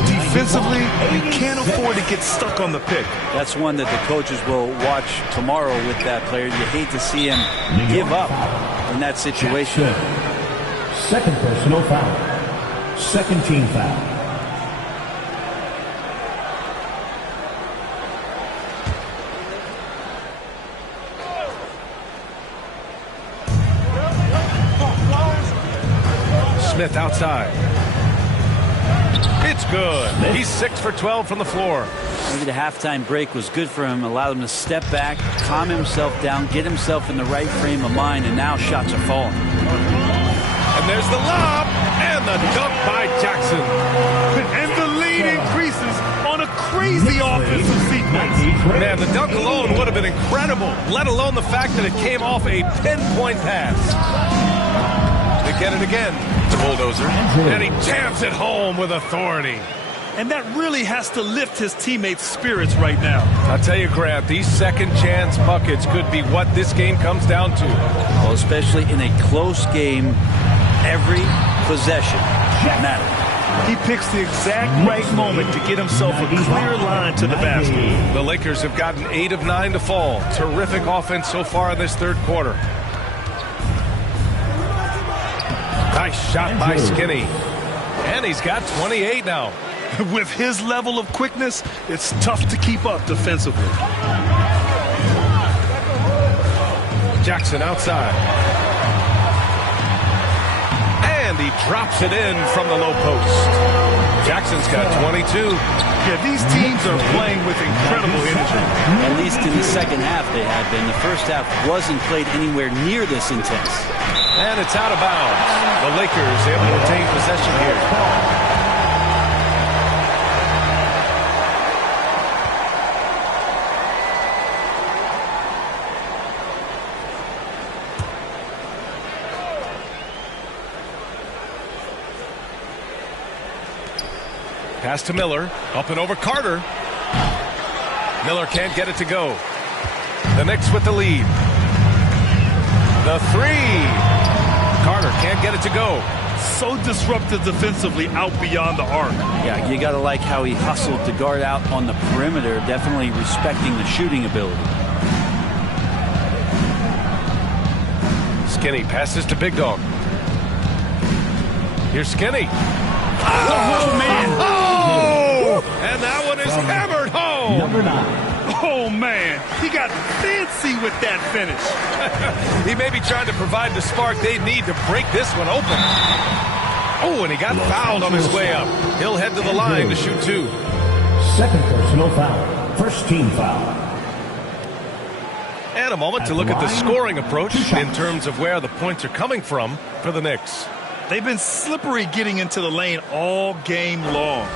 Defensively, you can't afford to get stuck on the pick. That's one that the coaches will watch tomorrow with that player. You hate to see him give up in that situation. Second personal foul. Second team foul. Smith outside. It's good. He's 6 for 12 from the floor. Maybe the halftime break was good for him. Allowed him to step back, calm himself down, get himself in the right frame of mind, and now shots are falling. And there's the lob and the dunk by Jackson. And the lead increases on a crazy offensive sequence. Man, the dunk alone would have been incredible, let alone the fact that it came off a pinpoint pass. They get it again. The bulldozer. And he jams it home with authority. And that really has to lift his teammates' spirits right now. I'll tell you, Grant, these second chance buckets could be what this game comes down to. Well, especially in a close game, every possession matters. He picks the exact right moment to get himself a clear line to the basket. The Lakers have gotten 8 of 9 to fall. Terrific offense so far in this third quarter. Nice shot by Skinny. And he's got 28 now. With his level of quickness, it's tough to keep up defensively. Jackson outside. And he drops it in from the low post. Jackson's got 22. Yeah, these teams are playing with incredible energy. At least in the second half they had been. The first half wasn't played anywhere near this intense. And it's out of bounds. The Lakers able to retain possession here. Pass to Miller. Up and over Carter. Miller can't get it to go. The Knicks with the lead. The three. Carter can't get it to go. So disruptive defensively out beyond the arc. Yeah, you got to like how he hustled to guard out on the perimeter, definitely respecting the shooting ability. Skinny passes to Big Dog. Here's Skinny. Oh, man. Oh! And that one is hammered home. Number 9. Oh, man. He got fancy with that finish. He may be trying to provide the spark they need to break this one open. Oh, and he got fouled on his way up. He'll head to the line to shoot 2. Second personal foul. First team foul. And a moment to look at the scoring approach in terms of where the points are coming from for the Knicks. They've been slippery getting into the lane all game long,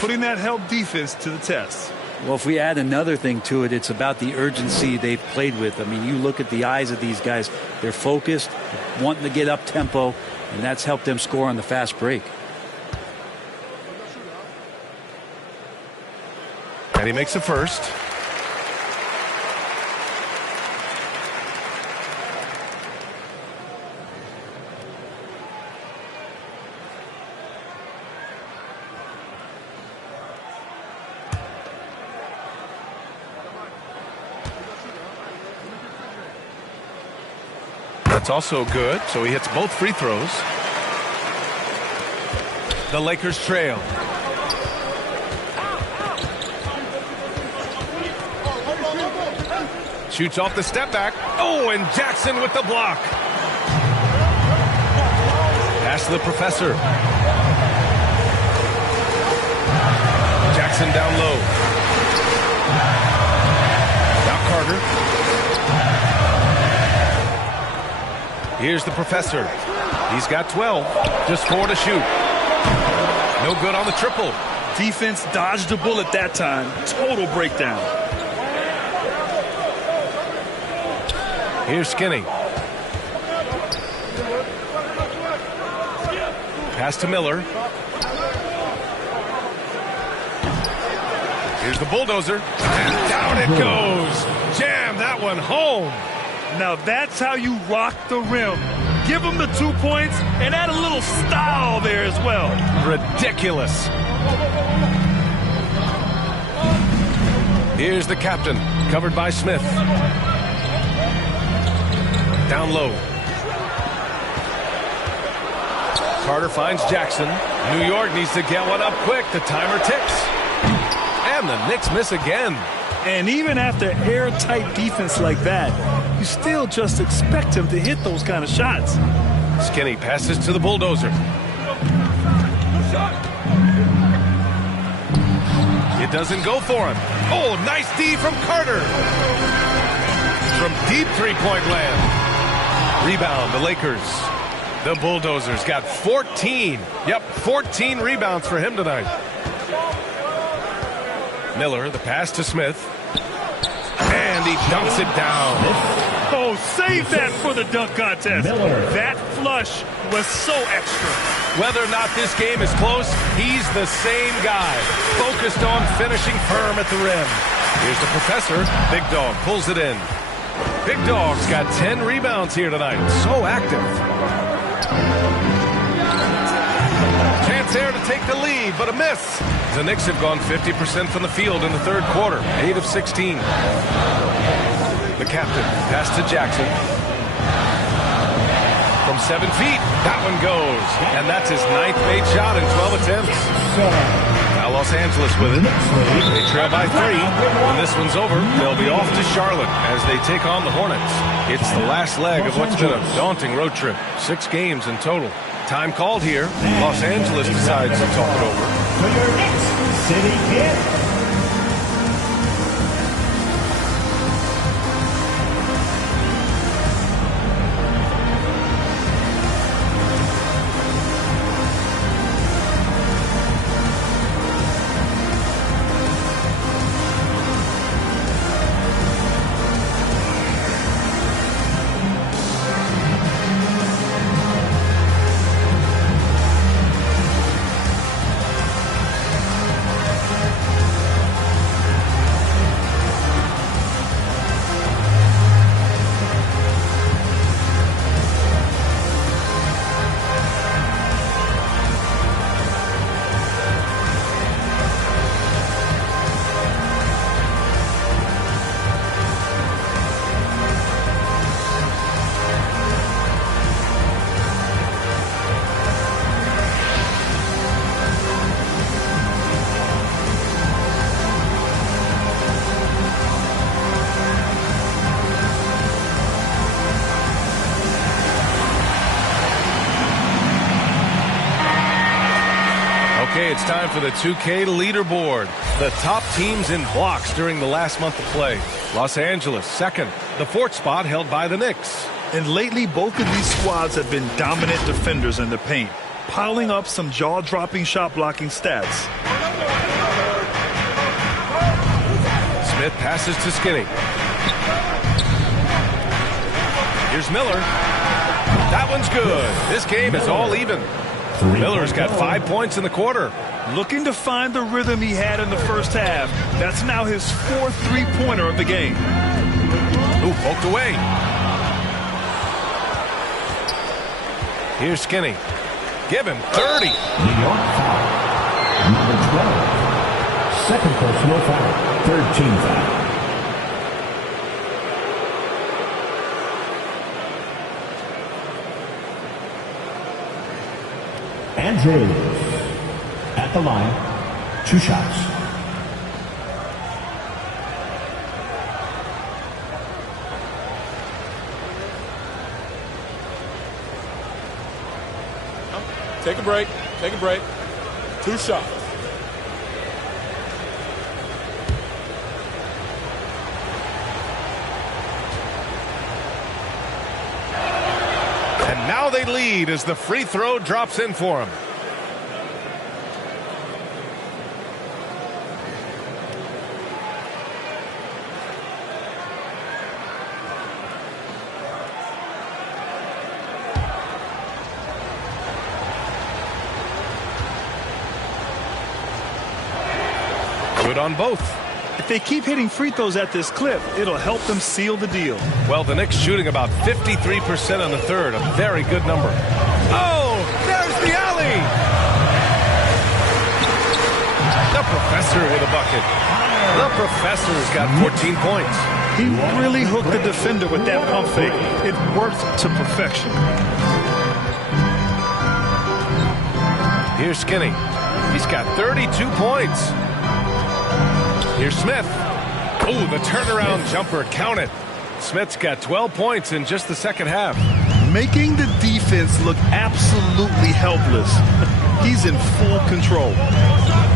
putting that help defense to the test. Well, if we add another thing to it, it's about the urgency they've played with. I mean, you look at the eyes of these guys. They're focused, wanting to get up tempo, and that's helped them score on the fast break. And he makes the first. That's also good, so he hits both free throws. The Lakers trail. Shoots off the step back. Oh, and Jackson with the block. Pass to the professor. Jackson down low. Now Carter. Here's the professor. He's got 12. Just 4 to shoot. No good on the triple. Defense dodged a bullet that time. Total breakdown. Here's Skinny. Pass to Miller. Here's the bulldozer. And down it goes. Jam that one home. Now that's how you rock the rim. Give him the 2 points and add a little style there as well. Ridiculous. Here's the captain, covered by Smith. Down low. Carter finds Jackson. New York needs to get one up quick. The timer ticks. And the Knicks miss again. And even after airtight defense like that, you still just expect him to hit those kind of shots. Skinny passes to the bulldozer. It doesn't go for him. Oh, nice D from Carter. From deep three-point land. Rebound, the Lakers. The Bulldozers got 14. Yep, 14 rebounds for him tonight. Miller, the pass to Smith. And he dunks it down. Oh, save that for the dunk contest. That flush was so extra. Whether or not this game is close, he's the same guy. Focused on finishing firm at the rim. Here's the professor. Big Dog pulls it in. Big Dog's got 10 rebounds here tonight. So active. Chance there to take the lead, but a miss. The Knicks have gone 50% from the field in the third quarter. 8 of 16. The captain, pass to Jackson. From 7 feet, that one goes. And that's his 9th made shot in 12 attempts. Now Los Angeles with it. They trail by 3. When this one's over, they'll be off to Charlotte as they take on the Hornets. It's the last leg of what's been a daunting road trip. 6 games in total. Time called here. Los Angeles decides to talk it over. For your next City Kid. Okay, it's time for the 2K leaderboard. The top teams in blocks during the last month of play. Los Angeles, second. The 4th spot held by the Knicks. And lately, both of these squads have been dominant defenders in the paint, piling up some jaw-dropping shot-blocking stats. Smith passes to Skinny. Here's Miller. That one's good. This game is all even. Miller's got 5 points in the quarter. Looking to find the rhythm he had in the first half. That's now his 4th three-pointer of the game. Ooh, poked away. Here's Skinny. Give him 30. New York foul. Number 12. Second personal foul. Third team foul. Andrews at the line, 2 shots. Take a break. Take a break. 2 shots. And now they lead as the free throw drops in for him. Good on both. If they keep hitting free throws at this clip, it'll help them seal the deal. Well, the Knicks shooting about 53% in the third. A very good number. Oh, there's the alley. The professor with a bucket. The professor's got 14 points. He really hooked the defender with that pump fake. It worked to perfection. Here's Skinny. He's got 32 points. Here's Smith. Oh, the turnaround jumper. Count it. Smith's got 12 points in just the second half. Making the defense look absolutely helpless. He's in full control.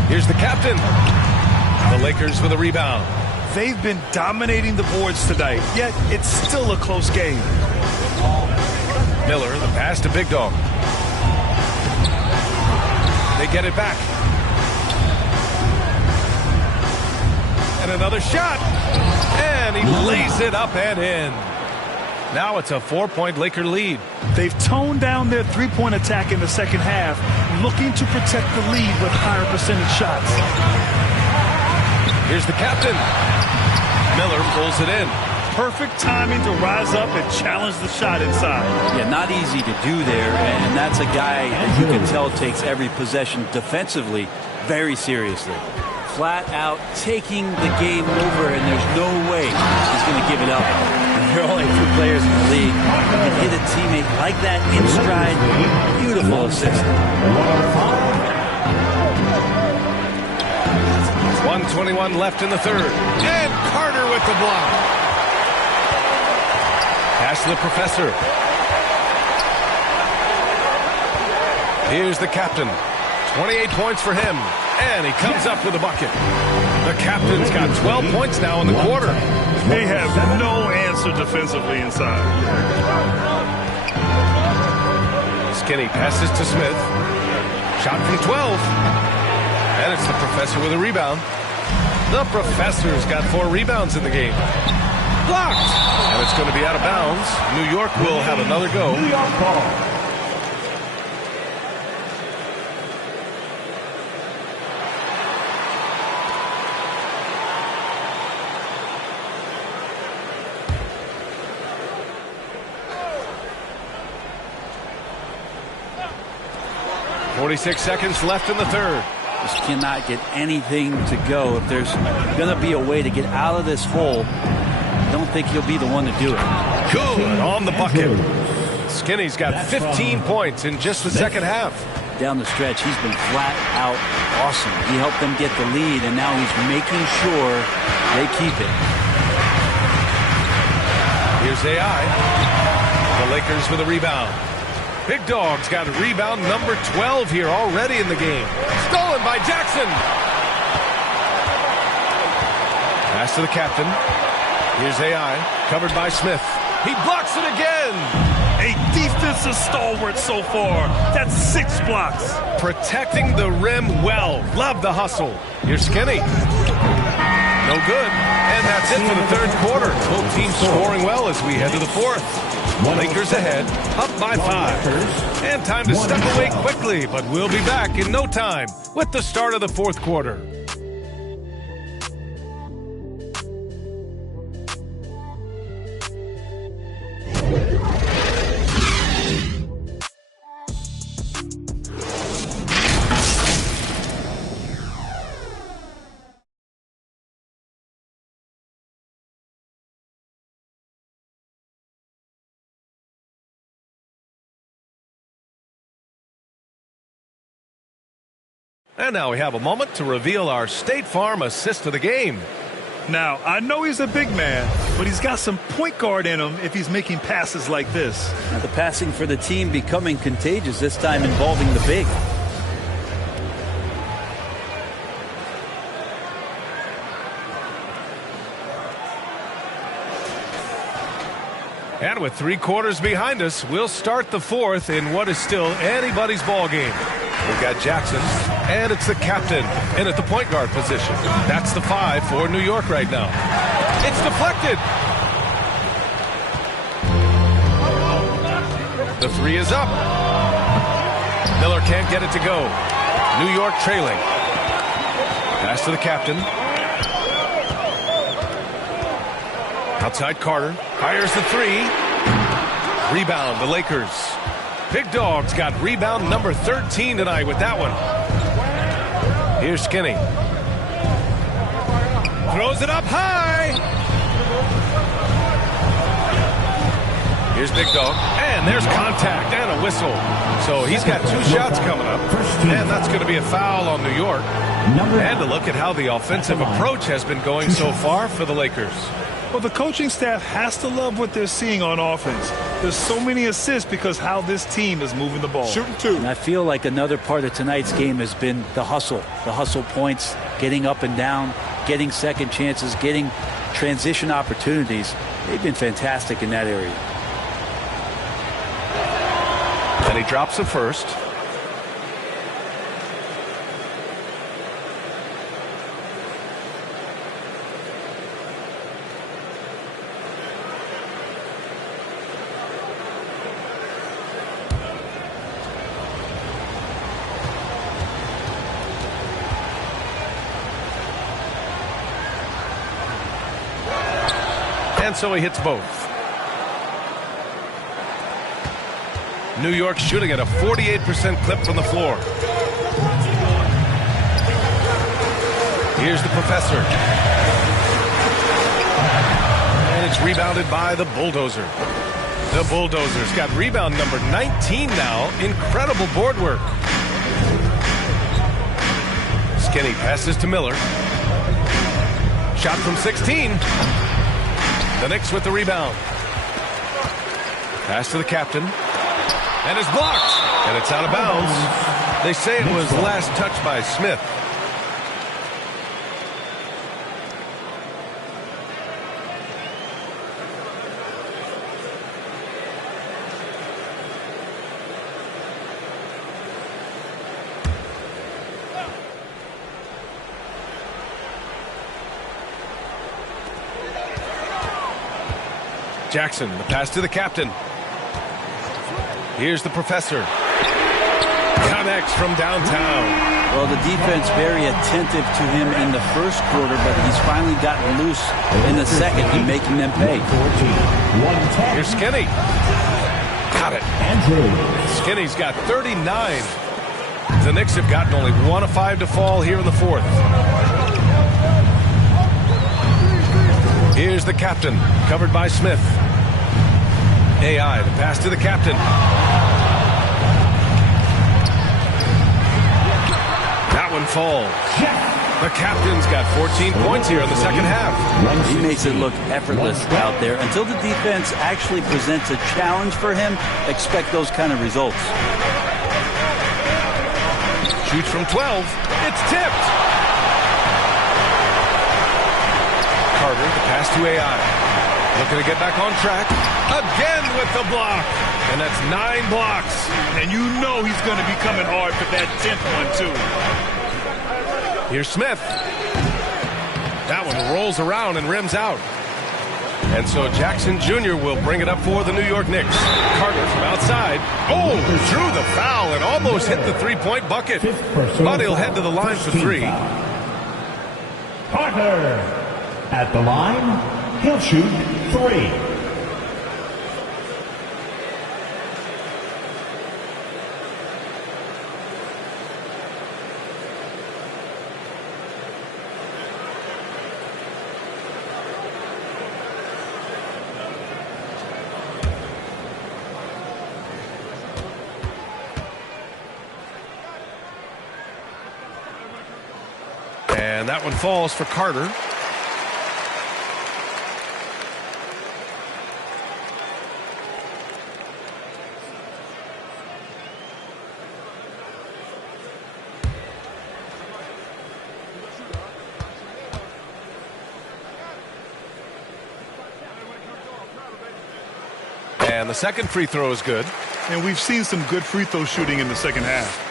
Here's the captain. The Lakers with a rebound. They've been dominating the boards tonight, yet it's still a close game. Miller, the pass to Big Dog. They get it back. And another shot. And he lays it up and in. Now it's a 4-point Laker lead. They've toned down their three-point attack in the second half, looking to protect the lead with higher percentage shots. Here's the captain. Miller pulls it in. Perfect timing to rise up and challenge the shot inside. Yeah, not easy to do there, and that's a guy that you can tell takes every possession defensively very seriously. Flat out taking the game over, and there's no way he's going to give it up. And there are only 2 players in the league who can hit a teammate like that in stride. Beautiful assist. 1:21 left in the third. And Carter with the block. Pass to the professor. Here's the captain. 28 points for him. And he comes up with a bucket. The captain's got 12 points now in the quarter. They have no answer defensively inside. Skinny passes to Smith. Shot from 12. And it's the professor with a rebound. The professor's got 4 rebounds in the game. Blocked. And it's going to be out of bounds. New York will have another go. New York ball. .46 seconds left in the third. Just cannot get anything to go. If there's going to be a way to get out of this hole, I don't think he'll be the one to do it. Good on the bucket. Skinny's got 15 points in just the second half. Down the stretch, he's been flat out awesome. He helped them get the lead, and now he's making sure they keep it. Here's AI. The Lakers with a rebound. Big Dog's got rebound number 12 here already in the game. Stolen by Jackson. Pass to the captain. Here's AI, covered by Smith. He blocks it again. A defensive stalwart so far. That's 6 blocks. Protecting the rim well. Love the hustle. Here's Skinny. No good. And that's it for the third quarter. Both teams scoring well as we head to the fourth. Lakers ahead, up by 5. And time to step away quickly, but we'll be back in no time with the start of the fourth quarter. And now we have a moment to reveal our State Farm assist of the game. Now, I know he's a big man, but he's got some point guard in him if he's making passes like this. Now the passing for the team becoming contagious, this time involving the big. And with 3 quarters behind us, we'll start the fourth in what is still anybody's ball game. We've got Jackson, and it's the captain in at the point guard position. That's the 5 for New York right now. It's deflected. The 3 is up. Miller can't get it to go. New York trailing. Pass Pass to the captain. Outside Carter. Fires the three. Rebound, the Lakers. Big Dogs got rebound number 13 tonight with that one. Here's Skinny. Throws it up high. Here's Big Dog. And there's contact and a whistle. So he's got 2 shots coming up. And that's going to be a foul on New York. And to look at how the offensive approach has been going so far for the Lakers. Well, the coaching staff has to love what they're seeing on offense. There's so many assists because how this team is moving the ball. Shooting 2. And I feel like another part of tonight's game has been the hustle points, getting up and down, getting second chances, getting transition opportunities. They've been fantastic in that area. And he drops the first. And so he hits both. New York shooting at a 48% clip from the floor. Here's the Professor. And it's rebounded by the Bulldozer. The Bulldozers got rebound number 19 now. Incredible board work. Skinny passes to Miller. Shot from 16. The Knicks with the rebound. Pass to the captain. And it's blocked. And it's out of bounds. They say it was last touched by Smith. Jackson, the pass to the captain. Here's the Professor. Connects from downtown. Well, the defense very attentive to him in the first quarter, but he's finally gotten loose in the second and making them pay. Here's Skinny. Got it. Skinny's got 39. The Knicks have gotten only 1 of 5 to fall here in the fourth. Here's the captain, covered by Smith. AI, the pass to the captain. That one falls. The captain's got 14 points here in the second half. He makes it look effortless out there. Until the defense actually presents a challenge for him, expect those kind of results. Shoots from 12. It's tipped. Carter, the pass to AI. Looking to get back on track. Again with the block. And that's 9 blocks. And you know he's going to be coming hard for that 10th one, too. Here's Smith. That one rolls around and rims out. And so Jackson Jr. will bring it up for the New York Knicks. Carter from outside. Oh, drew the foul and almost hit the three-point bucket. But he'll head to the line for 3. Carter at the line. He'll shoot 3. And that one falls for Carter. And the second free throw is good. And we've seen some good free throw shooting in the second half.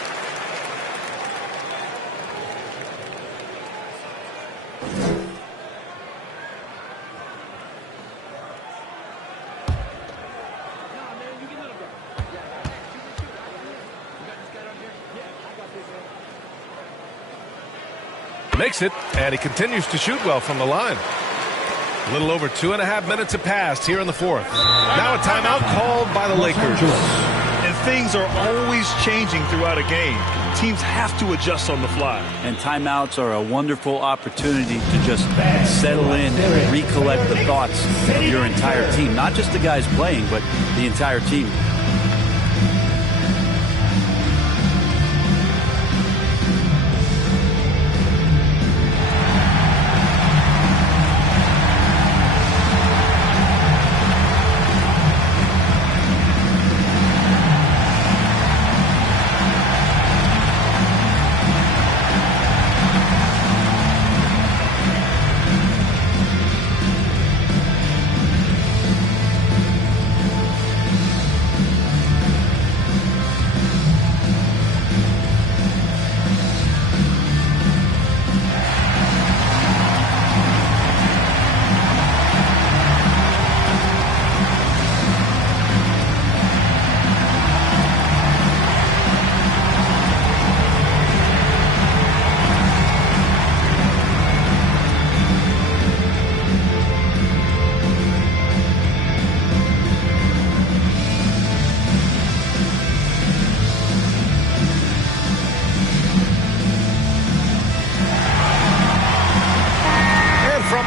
Makes it, and he continues to shoot well from the line. A little over 2.5 minutes have passed here in the fourth. Now a timeout called by the Lakers. And things are always changing throughout a game. Teams have to adjust on the fly. And timeouts are a wonderful opportunity to just settle in and recollect the thoughts of your entire team. Not just the guys playing, but the entire team.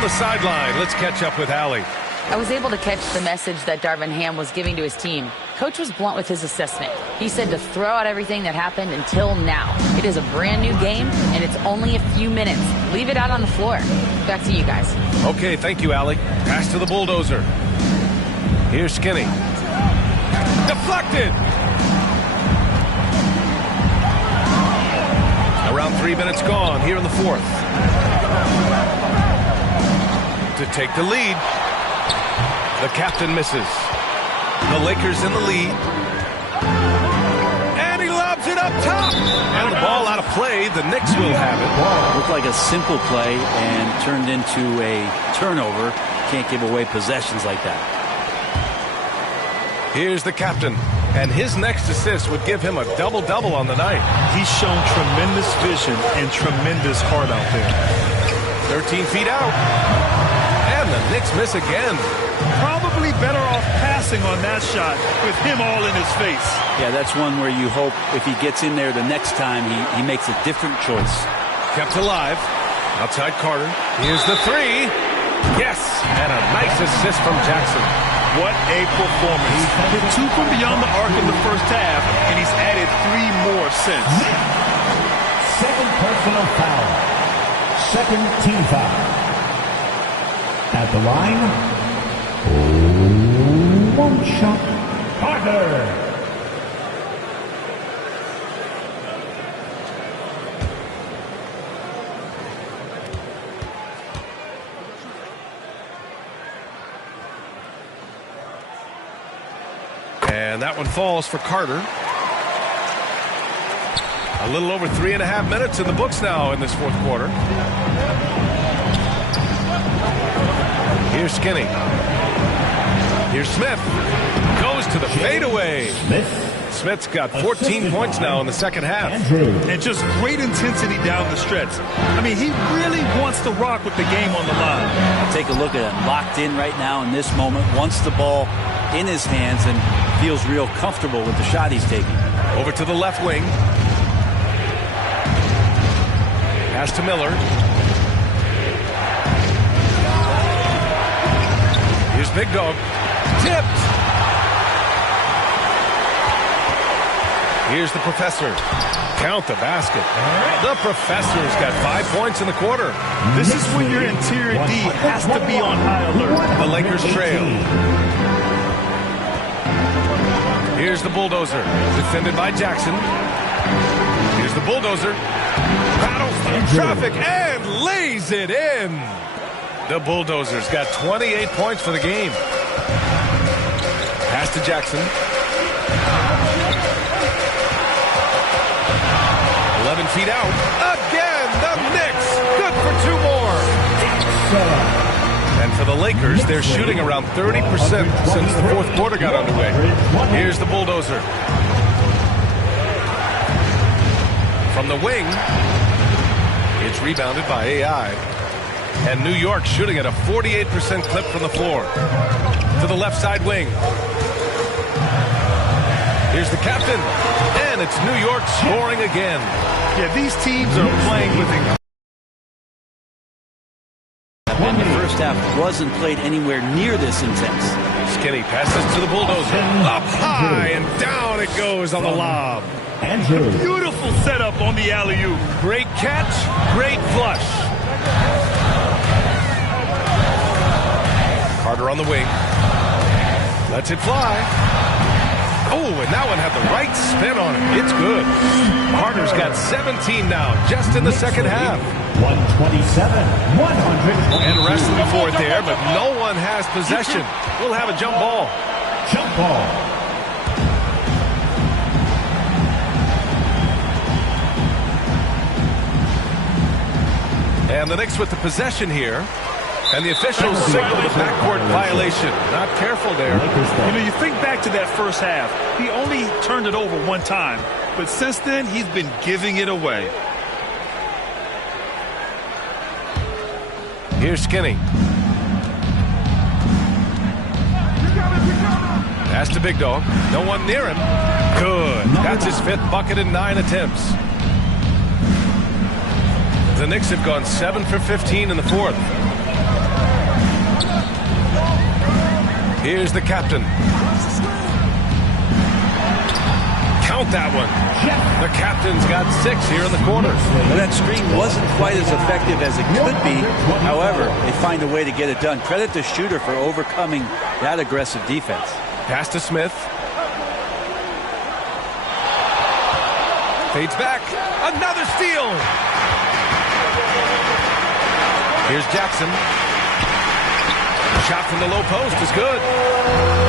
The sideline. Let's catch up with Allie. I was able to catch the message that Darvin Ham was giving to his team. Coach was blunt with his assessment. He said to throw out everything that happened until now. It is a brand new game, and it's only a few minutes. Leave it out on the floor. Back to you guys. Okay, thank you, Allie. Pass to the bulldozer. Here's Skinny. Deflected! Around 3 minutes gone here in the fourth. To take the lead. The captain misses. The Lakers in the lead. And he lobs it up top. And the ball out of play. The Knicks will have it. Looked like a simple play and turned into a turnover. Can't give away possessions like that. Here's the captain. And his next assist would give him a double-double on the night. He's shown tremendous vision and tremendous heart out there. 13 feet out. And the Knicks miss again. Probably better off passing on that shot with him all in his face. Yeah, that's one where you hope if he gets in there the next time, he makes a different choice. Kept alive. Outside Carter. Here's the three. Yes. And a nice assist from Jackson. What a performance. Hit 2 from beyond the arc in the first half, and he's added 3 more since. Second personal foul. Second team foul. At the line, one shot, Carter. And that one falls for Carter. A little over 3.5 minutes in the books now in this fourth quarter. Here's Skinny. Here's Smith. Goes to the fadeaway. Smith's got 14 points now in the second half. And just great intensity down the stretch. I mean, he really wants to rock with the game on the line. Take a look at it. Locked in right now in this moment. Wants the ball in his hands and feels real comfortable with the shot he's taking. Over to the left wing. Pass to Miller. Here's Big Dog. Tipped. Here's the professor. Count the basket. The professor's got 5 points in the quarter. This is when your interior D has to be on high alert. The Lakers trail. Here's the bulldozer. Defended by Jackson. Here's the bulldozer. Battles through traffic and lays it in. The bulldozer's got 28 points for the game. Pass to Jackson. 11 feet out. Again, the Knicks. Good for 2 more. And for the Lakers, they're shooting around 30% since the fourth quarter got underway. Here's the bulldozer. From the wing, It's rebounded by AI. And New York shooting at a 48% clip from the floor. To the left side wing. Here's the captain. And it's New York scoring again. Yeah, these teams are playing with it. And the first half wasn't played anywhere near this intense. Skinny passes to the bulldozer. Up high and down it goes on the lob. Beautiful setup on the alley-oop. Great catch, great flush. Carter on the wing. Lets it fly. Oh, and that one had the right spin on it. It's good. Carter's got 17 now, just in the second half. 127, 100. And wrestling for it there, but no one has possession. We'll have a jump ball. Jump ball. And the Knicks with the possession here. And the officials signal the backcourt violation. Not careful there. You know, you think back to that first half. He only turned it over one time. But since then, he's been giving it away. Here's Skinny. Pass to Big Dog. No one near him. Good. That's his 5th bucket in 9 attempts. The Knicks have gone 7 for 15 in the 4th. Here's the captain. Count that one. The captain's got 6 here in the corner. Well, that screen wasn't quite as effective as it could be. However, they find a way to get it done. Credit the shooter for overcoming that aggressive defense. Pass to Smith. Fades back. Another steal. Here's Jackson. Shot from the low post is good.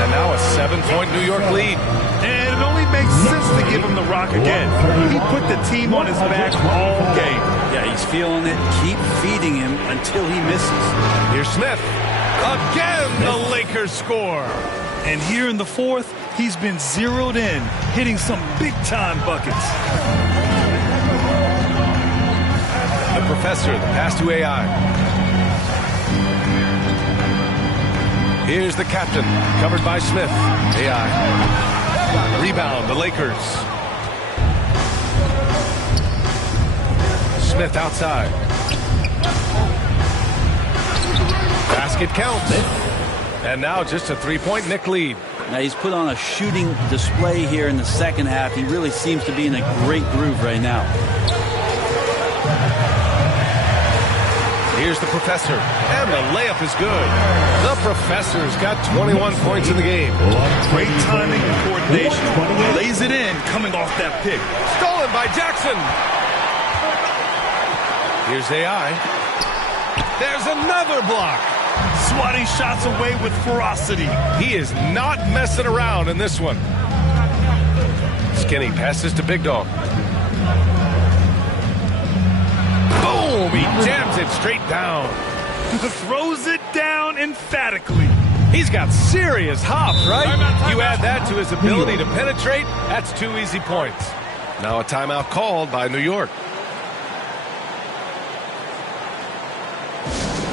And now a 7-point New York lead. And it only makes sense to give him the rock again. He put the team on his back all game. Yeah, he's feeling it. Keep feeding him until he misses. Here's Smith. Again, the Lakers score. And here in the 4th, he's been zeroed in, hitting some big-time buckets. The professor, the pass to AI. Here's the captain, covered by Smith. AI. Rebound, the Lakers. Smith outside. Basket counts. And now just a 3-point Knick lead. Now he's put on a shooting display here in the second half. He really seems to be in a great groove right now. Here's the professor, and the layup is good. The professor's got 21 points in the game. Great timing and coordination. Lays it in, coming off that pick. Stolen by Jackson. Here's AI. There's another block. Swatting shots away with ferocity. He is not messing around in this one. Skinny passes to Big Dog. Boom! He jams it straight down. Throws it down emphatically. He's got serious hops, right? You add that to his ability to penetrate, that's 2 easy points. Now a timeout called by New York.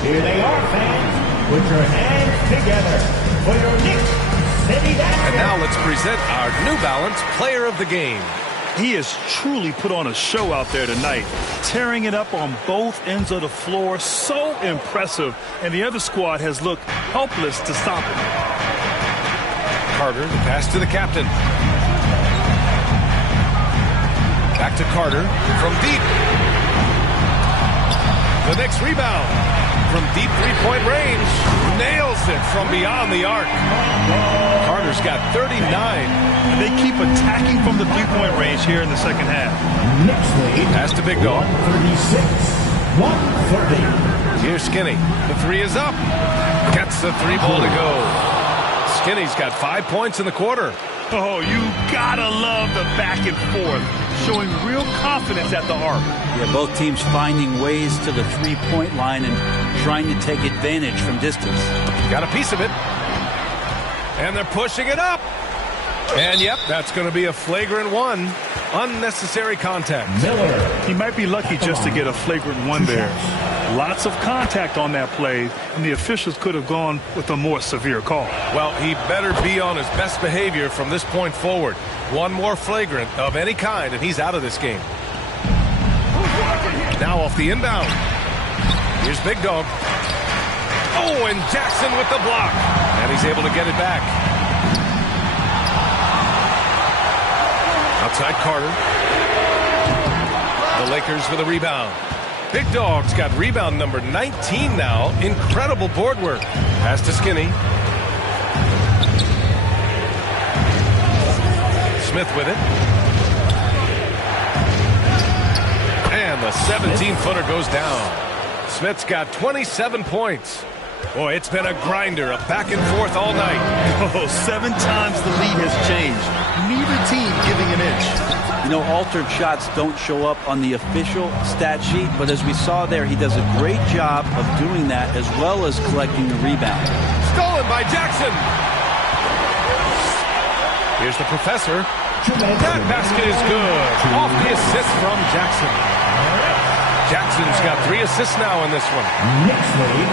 Here they are, fans. Put your hands together for your Knicks City Dance. And now let's present our New Balance Player of the Game. He has truly put on a show out there tonight, tearing it up on both ends of the floor. So impressive. And the other squad has looked helpless to stop him. Carter, the pass to the captain. Back to Carter from deep. The Knicks rebound from deep three-point range. Nails it from beyond the arc. Carter's got 39. And they keep attacking from the three-point range here in the second half. Next lead. Pass to Big Dog. 136, 130. Here's Skinny. The 3 is up. Gets the 3 ball to go. Skinny's got 5 points in the quarter. Oh, you gotta love the back and forth, showing real confidence at the arc. Yeah, both teams finding ways to the three-point line and trying to take advantage from distance. Got a piece of it. And they're pushing it up. And, yep, that's going to be a flagrant one. Unnecessary contact. Miller. He might be lucky just to get a flagrant one there. Lots of contact on that play, and the officials could have gone with a more severe call. Well, he better be on his best behavior from this point forward. One more flagrant of any kind, and he's out of this game. Now off the inbound. Here's Big Dog. Oh, and Jackson with the block. And he's able to get it back. Outside Carter. The Lakers with a rebound. Big Dog's got rebound number 19 now. Incredible board work. Pass to Skinny. Smith with it. And the 17-footer goes down. Smith's got 27 points. Boy, it's been a grinder, a back and forth all night. Oh, 7 times the lead has changed. Neither team giving an inch. You know, altered shots don't show up on the official stat sheet, but as we saw there, he does a great job of doing that as well as collecting the rebound. Stolen by Jackson. Here's the professor. That basket is good. Off the assist from Jackson. Jackson's got 3 assists now in this one. Knicks lead,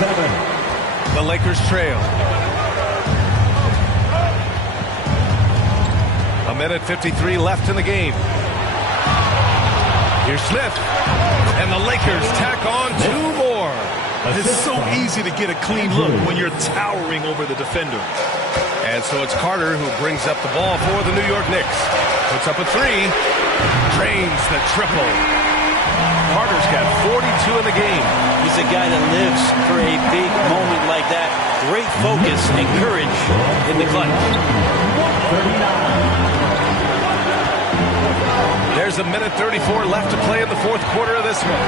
138-137. The Lakers trail. 1:53 left in the game. Here's Smith. And the Lakers tack on 2 more. It's so easy to get a clean look when you're towering over the defender. And so it's Carter who brings up the ball for the New York Knicks. Puts up a 3. Drains the triple. Carter's got 42 in the game. He's a guy that lives for a big moment like that. Great focus and courage in the clutch. There's 1:34 left to play in the 4th quarter of this one.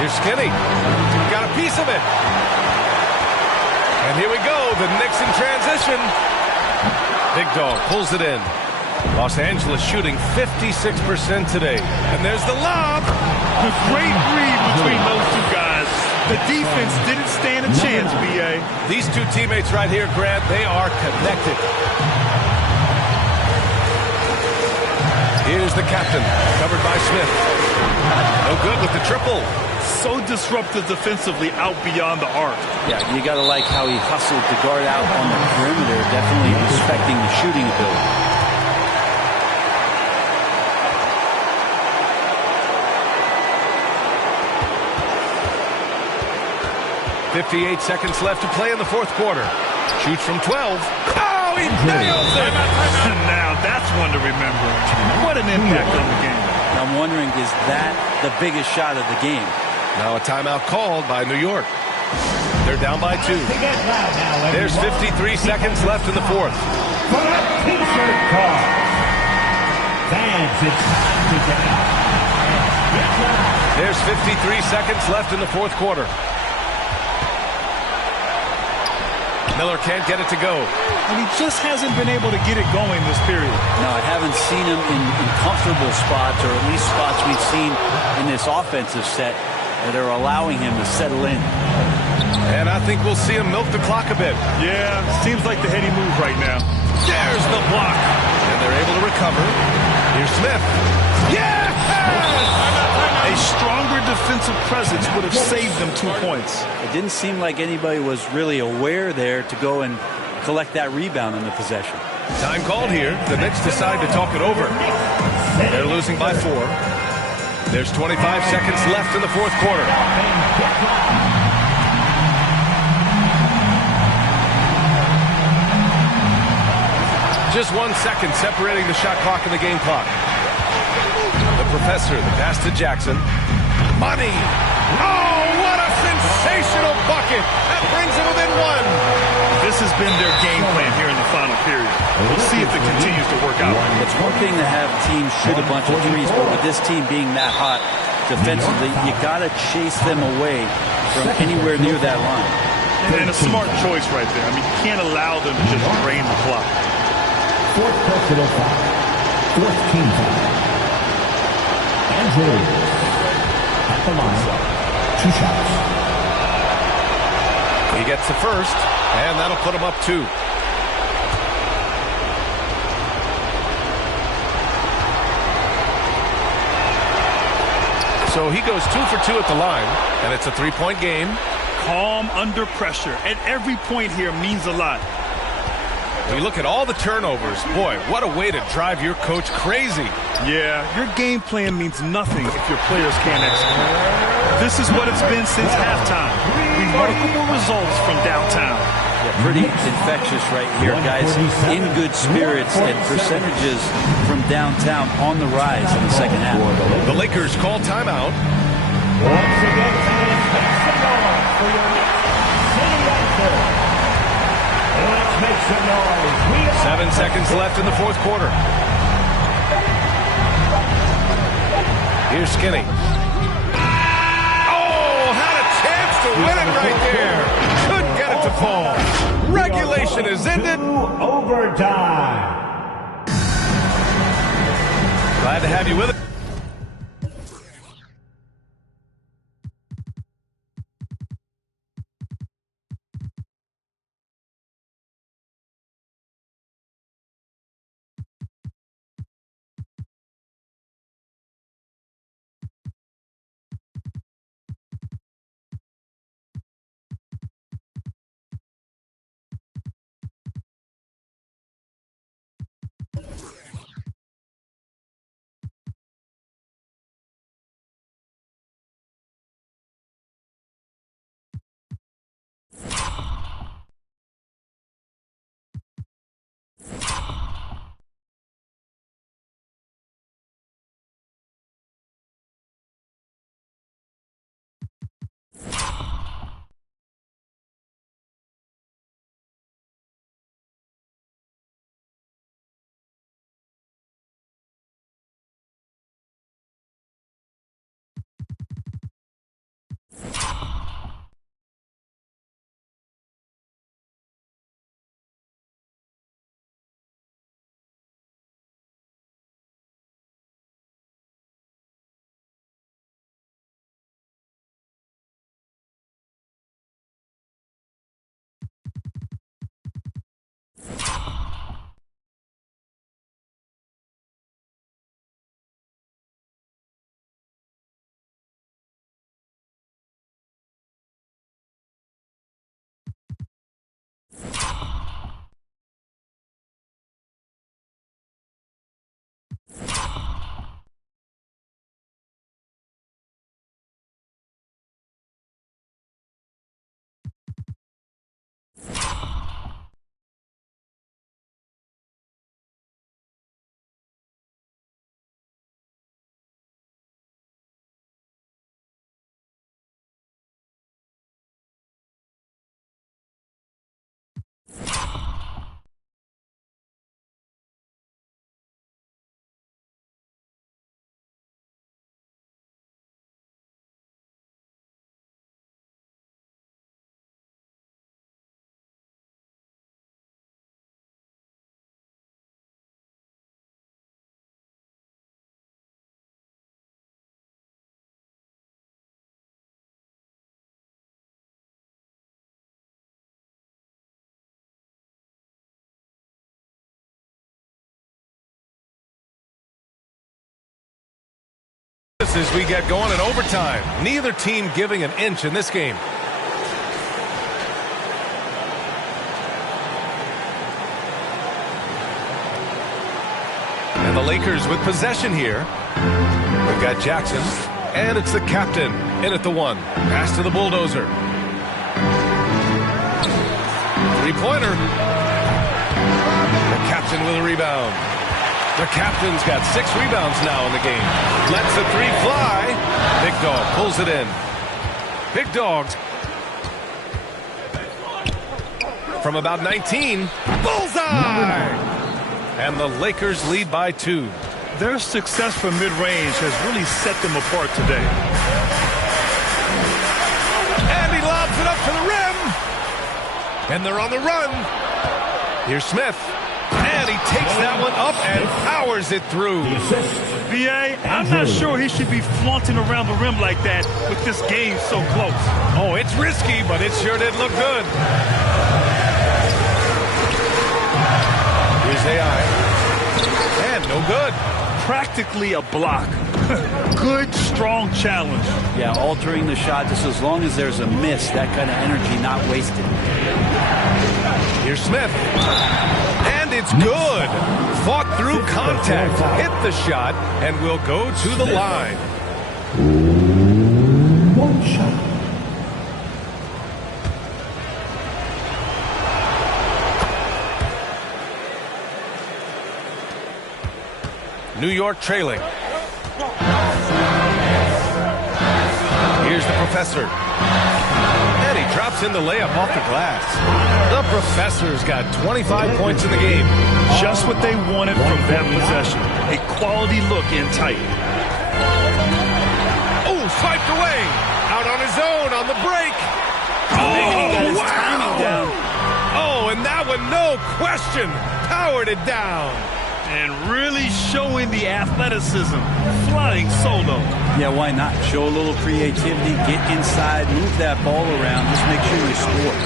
Here's Skinny. Got a piece of it. And here we go. The Knicks in transition. Big Dog pulls it in. Los Angeles shooting 56% today. And there's the lob. A great read between those 2 guys. The defense didn't stand a chance, B.A. These 2 teammates right here, Grant, they are connected. Here's the captain, covered by Smith. No good with the triple. So disruptive defensively out beyond the arc. Yeah, you got to like how he hustled to guard out on the perimeter, definitely respecting the shooting ability. .58 seconds left to play in the 4th quarter. Shoots from 12. Oh, he nails it! Now that's one to remember. What an impact on the game. I'm wondering, is that the biggest shot of the game? Now a timeout called by New York. They're down by 2. There's 53 seconds left in the 4th. For a T-shirt call. Fans, it's time to get out. There's 53 seconds left in the 4th quarter. Miller can't get it to go. And he just hasn't been able to get it going this period. No, I haven't seen him in comfortable spots, or at least spots we've seen in this offensive set that are allowing him to settle in. And I think we'll see him milk the clock a bit. Yeah, seems like the heady move right now. There's the block. And they're able to recover. Here's Smith. Yes! A stronger defensive presence would have saved them 2 points. It didn't seem like anybody was really aware there to go and collect that rebound in the possession. Time called here. The Knicks decide to talk it over. They're losing by 4. There's 25 seconds left in the 4th quarter. Just 1 second separating the shot clock and the game clock. The professor, the pass to Jackson. Money! Oh, what a sensational bucket! That brings it within 1. This has been their game plan here in the final period. We'll see if it continues to work out. It's one thing to have teams shoot a bunch of threes, but with this team being that hot defensively, you got to chase them away from anywhere near that line. And a smart choice right there. I mean, you can't allow them to just drain the clock. 4th personal foul. 4th team foul. Andrew at the line. 2 shots. He gets the first, and that'll put him up 2. So he goes 2 for 2 at the line, and it's a 3-point game. Calm under pressure, and every point here means a lot. We look at all the turnovers. Boy, what a way to drive your coach crazy. Yeah, your game plan means nothing if your players can't execute. This is what it's been since halftime. Remarkable results from downtown. Yeah, pretty infectious right here, guys. In good spirits and percentages from downtown on the rise in the second half. The Lakers call timeout. Once again, fans, make some noise for your city anthem. Let's make some noise. 7 seconds left in the fourth quarter. Here's Skinny. Oh, had a chance to win it right there. Couldn't get it to fall. Regulation is ended. Overtime. Glad to have you with us. As we get going in overtime, neither team giving an inch in this game. And the Lakers with possession here. We've got Jackson, and it's the captain in at the one. Pass to the bulldozer. Three-pointer. The captain with a rebound. The captain's got 6 rebounds now in the game. Lets the three fly. Big Dog pulls it in. Big Dogs. From about 19. Bullseye! And the Lakers lead by 2. Their success from mid-range has really set them apart today. And he lobs it up to the rim. And they're on the run. Here's Smith. And he takes that one up and powers it through. B.A., I'm not sure he should be flaunting around the rim like that with this game so close. Oh, it's risky, but it sure did look good. Here's AI. And no good. Practically a block. Good, strong challenge. Yeah, altering the shot just as long as there's a miss, that kind of energy not wasted. Here's Smith. And it's good. Fought through contact, hit the shot, and will go to the line. One shot. New York trailing. Here's the professor. And he drops in the layup off the glass. The professor's got 25 points in the game. Just what they wanted from that possession. A quality look in tight. Oh, swiped away. Out on his own on the break. Oh, wow. Oh, and that one, no question, powered it down. And really showing the athleticism. Flying solo. Yeah, why not? Show a little creativity, get inside, move that ball around, just make sure you score.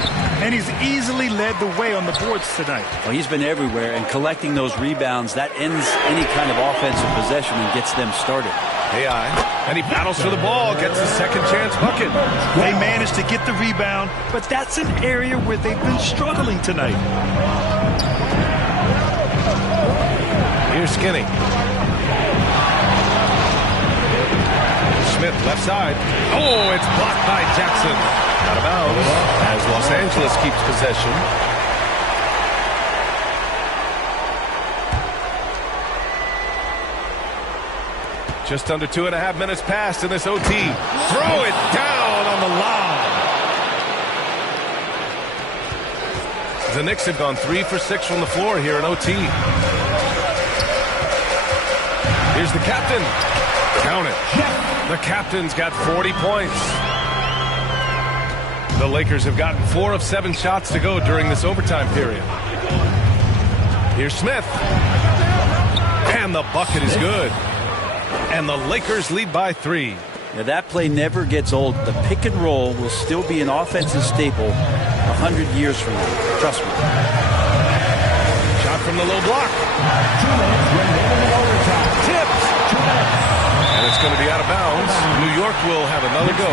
And he's easily led the way on the boards tonight. Well, he's been everywhere, and collecting those rebounds, that ends any kind of offensive possession and gets them started. AI, and he battles for the ball, gets a second chance bucket. They managed to get the rebound, but that's an area where they've been struggling tonight. Here's Skinny. Smith, left side. Oh, it's blocked by Jackson. Out of bounds as Los Angeles keeps possession. Just under 2.5 minutes passed in this OT. Throw it down on the lob. The Knicks have gone 3 for 6 from the floor here in OT. Here's the captain. Count it. The captain's got 40 points. The Lakers have gotten 4 of 7 shots to go during this overtime period. Here's Smith. And the bucket is good. And the Lakers lead by 3. Now that play never gets old. The pick and roll will still be an offensive staple 100 years from now. Trust me. Shot from the low block. Tipped. And it's going to be out of bounds. New York will have another go.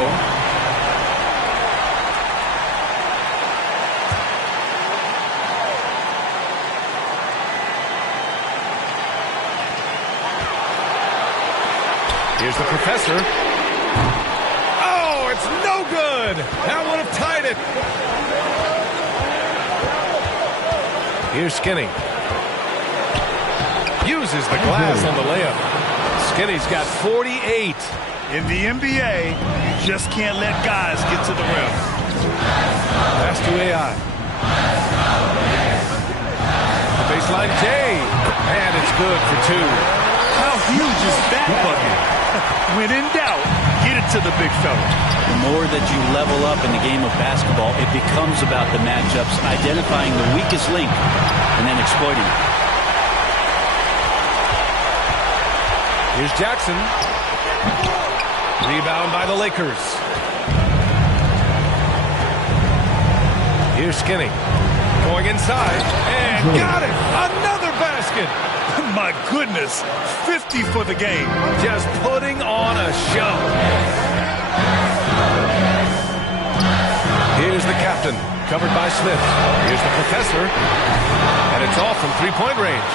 Here's the professor. Oh, it's no good. That would have tied it. Here's Skinny. Uses the glass on the layup. Skinny's got 48. In the NBA, you just can't let guys get to the rim. Pass to AI. The baseline J. And it's good for 2. How huge is that bucket? When in doubt, get it to the big fella. The more that you level up in the game of basketball, it becomes about the matchups, identifying the weakest link, and then exploiting it. Here's Jackson. Rebound by the Lakers. Here's Skinny. Going inside. And got it! Another basket! My goodness, 50 for the game. Just putting on a show. Here's the captain, covered by Smith. Here's the professor. And it's off from three-point range.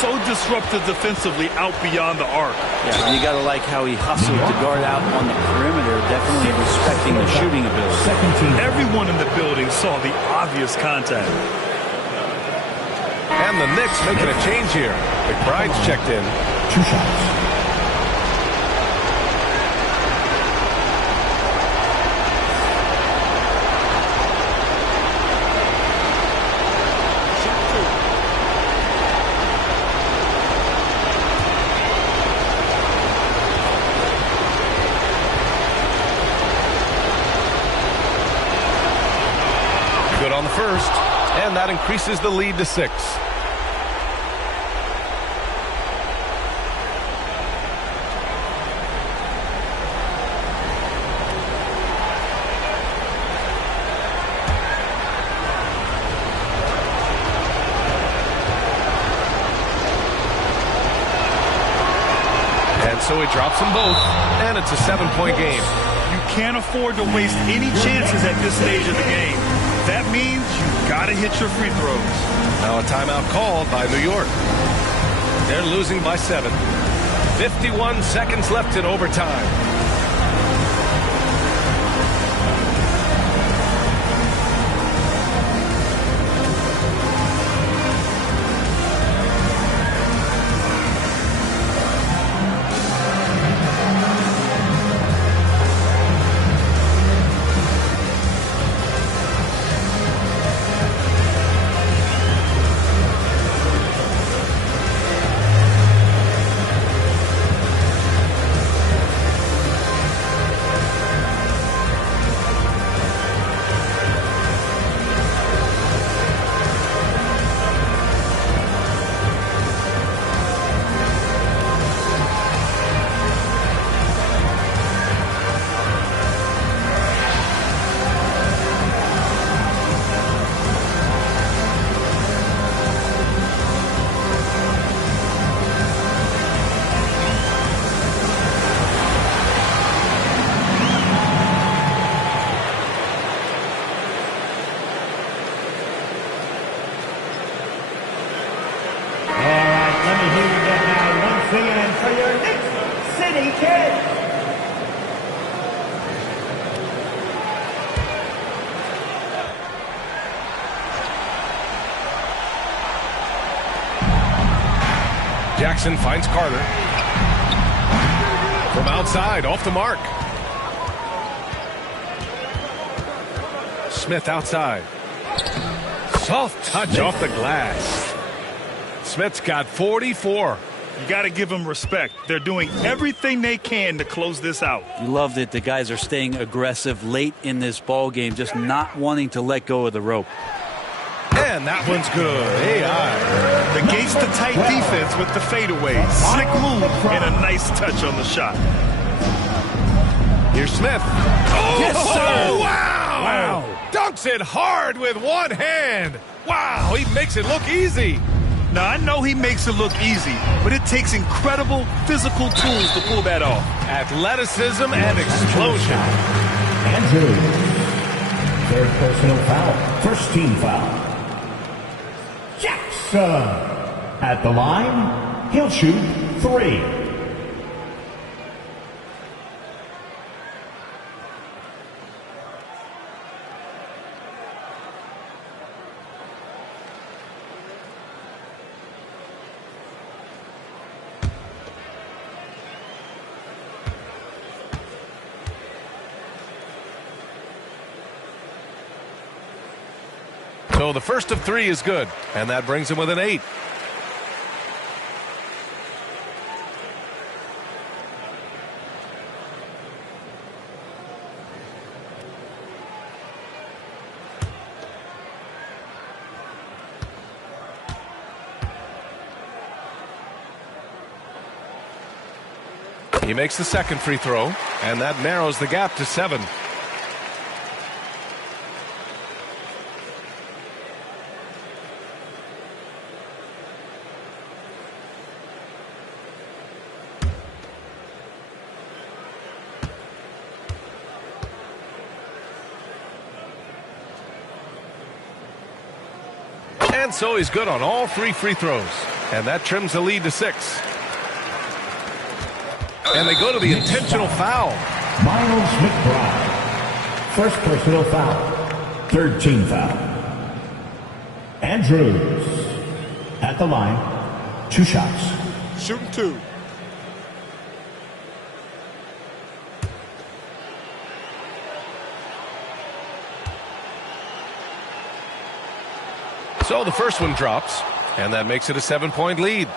So disruptive defensively out beyond the arc. Yeah, and you got to like how he hustled to guard out on the perimeter, definitely respecting the shooting ability. Everyone in the building saw the obvious contact. And the Knicks making a change here. McBride's checked in. 2 shots. Good on the first. And that increases the lead to 6. so he drops them both, and it's a 7-point game. You can't afford to waste any chances at this stage of the game. That means you got to hit your free throws. Now a timeout called by New York. They're losing by 7. 51 seconds left in overtime. Jackson finds Carter. From outside, off the mark. Smith outside. Soft touch off the glass. Smith's got 44. You got to give them respect. They're doing everything they can to close this out. You love that the guys are staying aggressive late in this ball game, just not wanting to let go of the rope. And that one's good. AI negates the tight defense with the fadeaway. Slick move and a nice touch on the shot. Here's Smith. Oh, yes, sir. Wow. Dunks it hard with one hand. Wow, he makes it look easy. Now, I know he makes it look easy, but it takes incredible physical tools to pull that off. Athleticism and explosion. Andrews. Third personal foul. First team foul. Jackson. At the line, he'll shoot 3. So the first of 3 is good, and that brings him with an 8. He makes the second free throw, and that narrows the gap to 7. And so he's good on all 3 free throws. And that trims the lead to 6. And they go to the intentional foul. Miles McBride. First personal foul. Third team foul. Andrews. At the line. 2 shots. Shooting 2. So the first one drops, and that makes it a 7-point lead.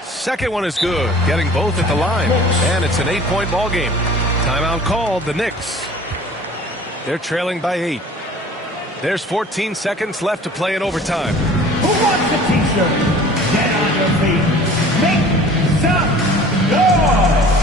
Second one is good, getting both at the line, and it's an 8-point ball game. Timeout called, the Knicks. They're trailing by 8. There's 14 seconds left to play in overtime. Who wants a t-shirt? Get on your feet. Make some noise.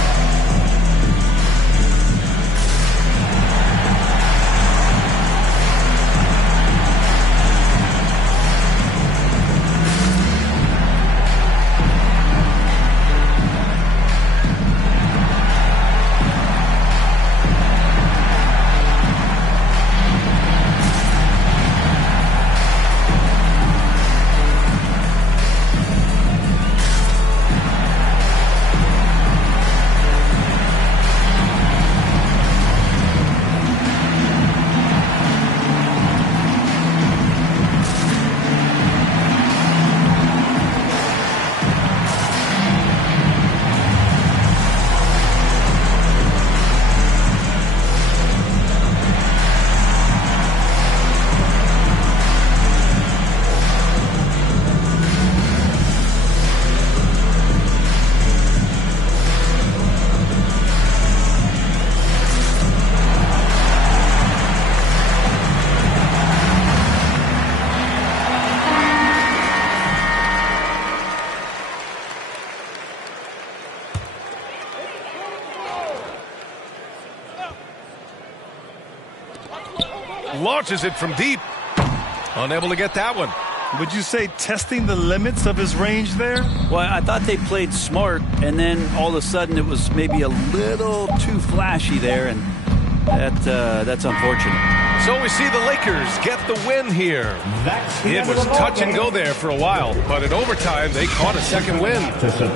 launches it from deep. Unable to get that one. Would you say testing the limits of his range there? Well, I thought they played smart, and then all of a sudden it was maybe a little too flashy there, and that's unfortunate. So we see the Lakers get the win here. It was touch and go there for a while, but in overtime they caught a second win.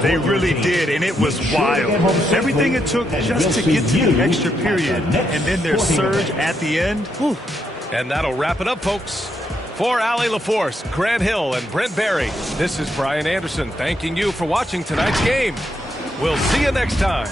They really did, and it was wild. Everything it took just to get to the extra period, and then their surge at the end. Whew. And that'll wrap it up, folks. For Allie LaForce, Grant Hill, and Brent Barry, this is Brian Anderson thanking you for watching tonight's game. We'll see you next time.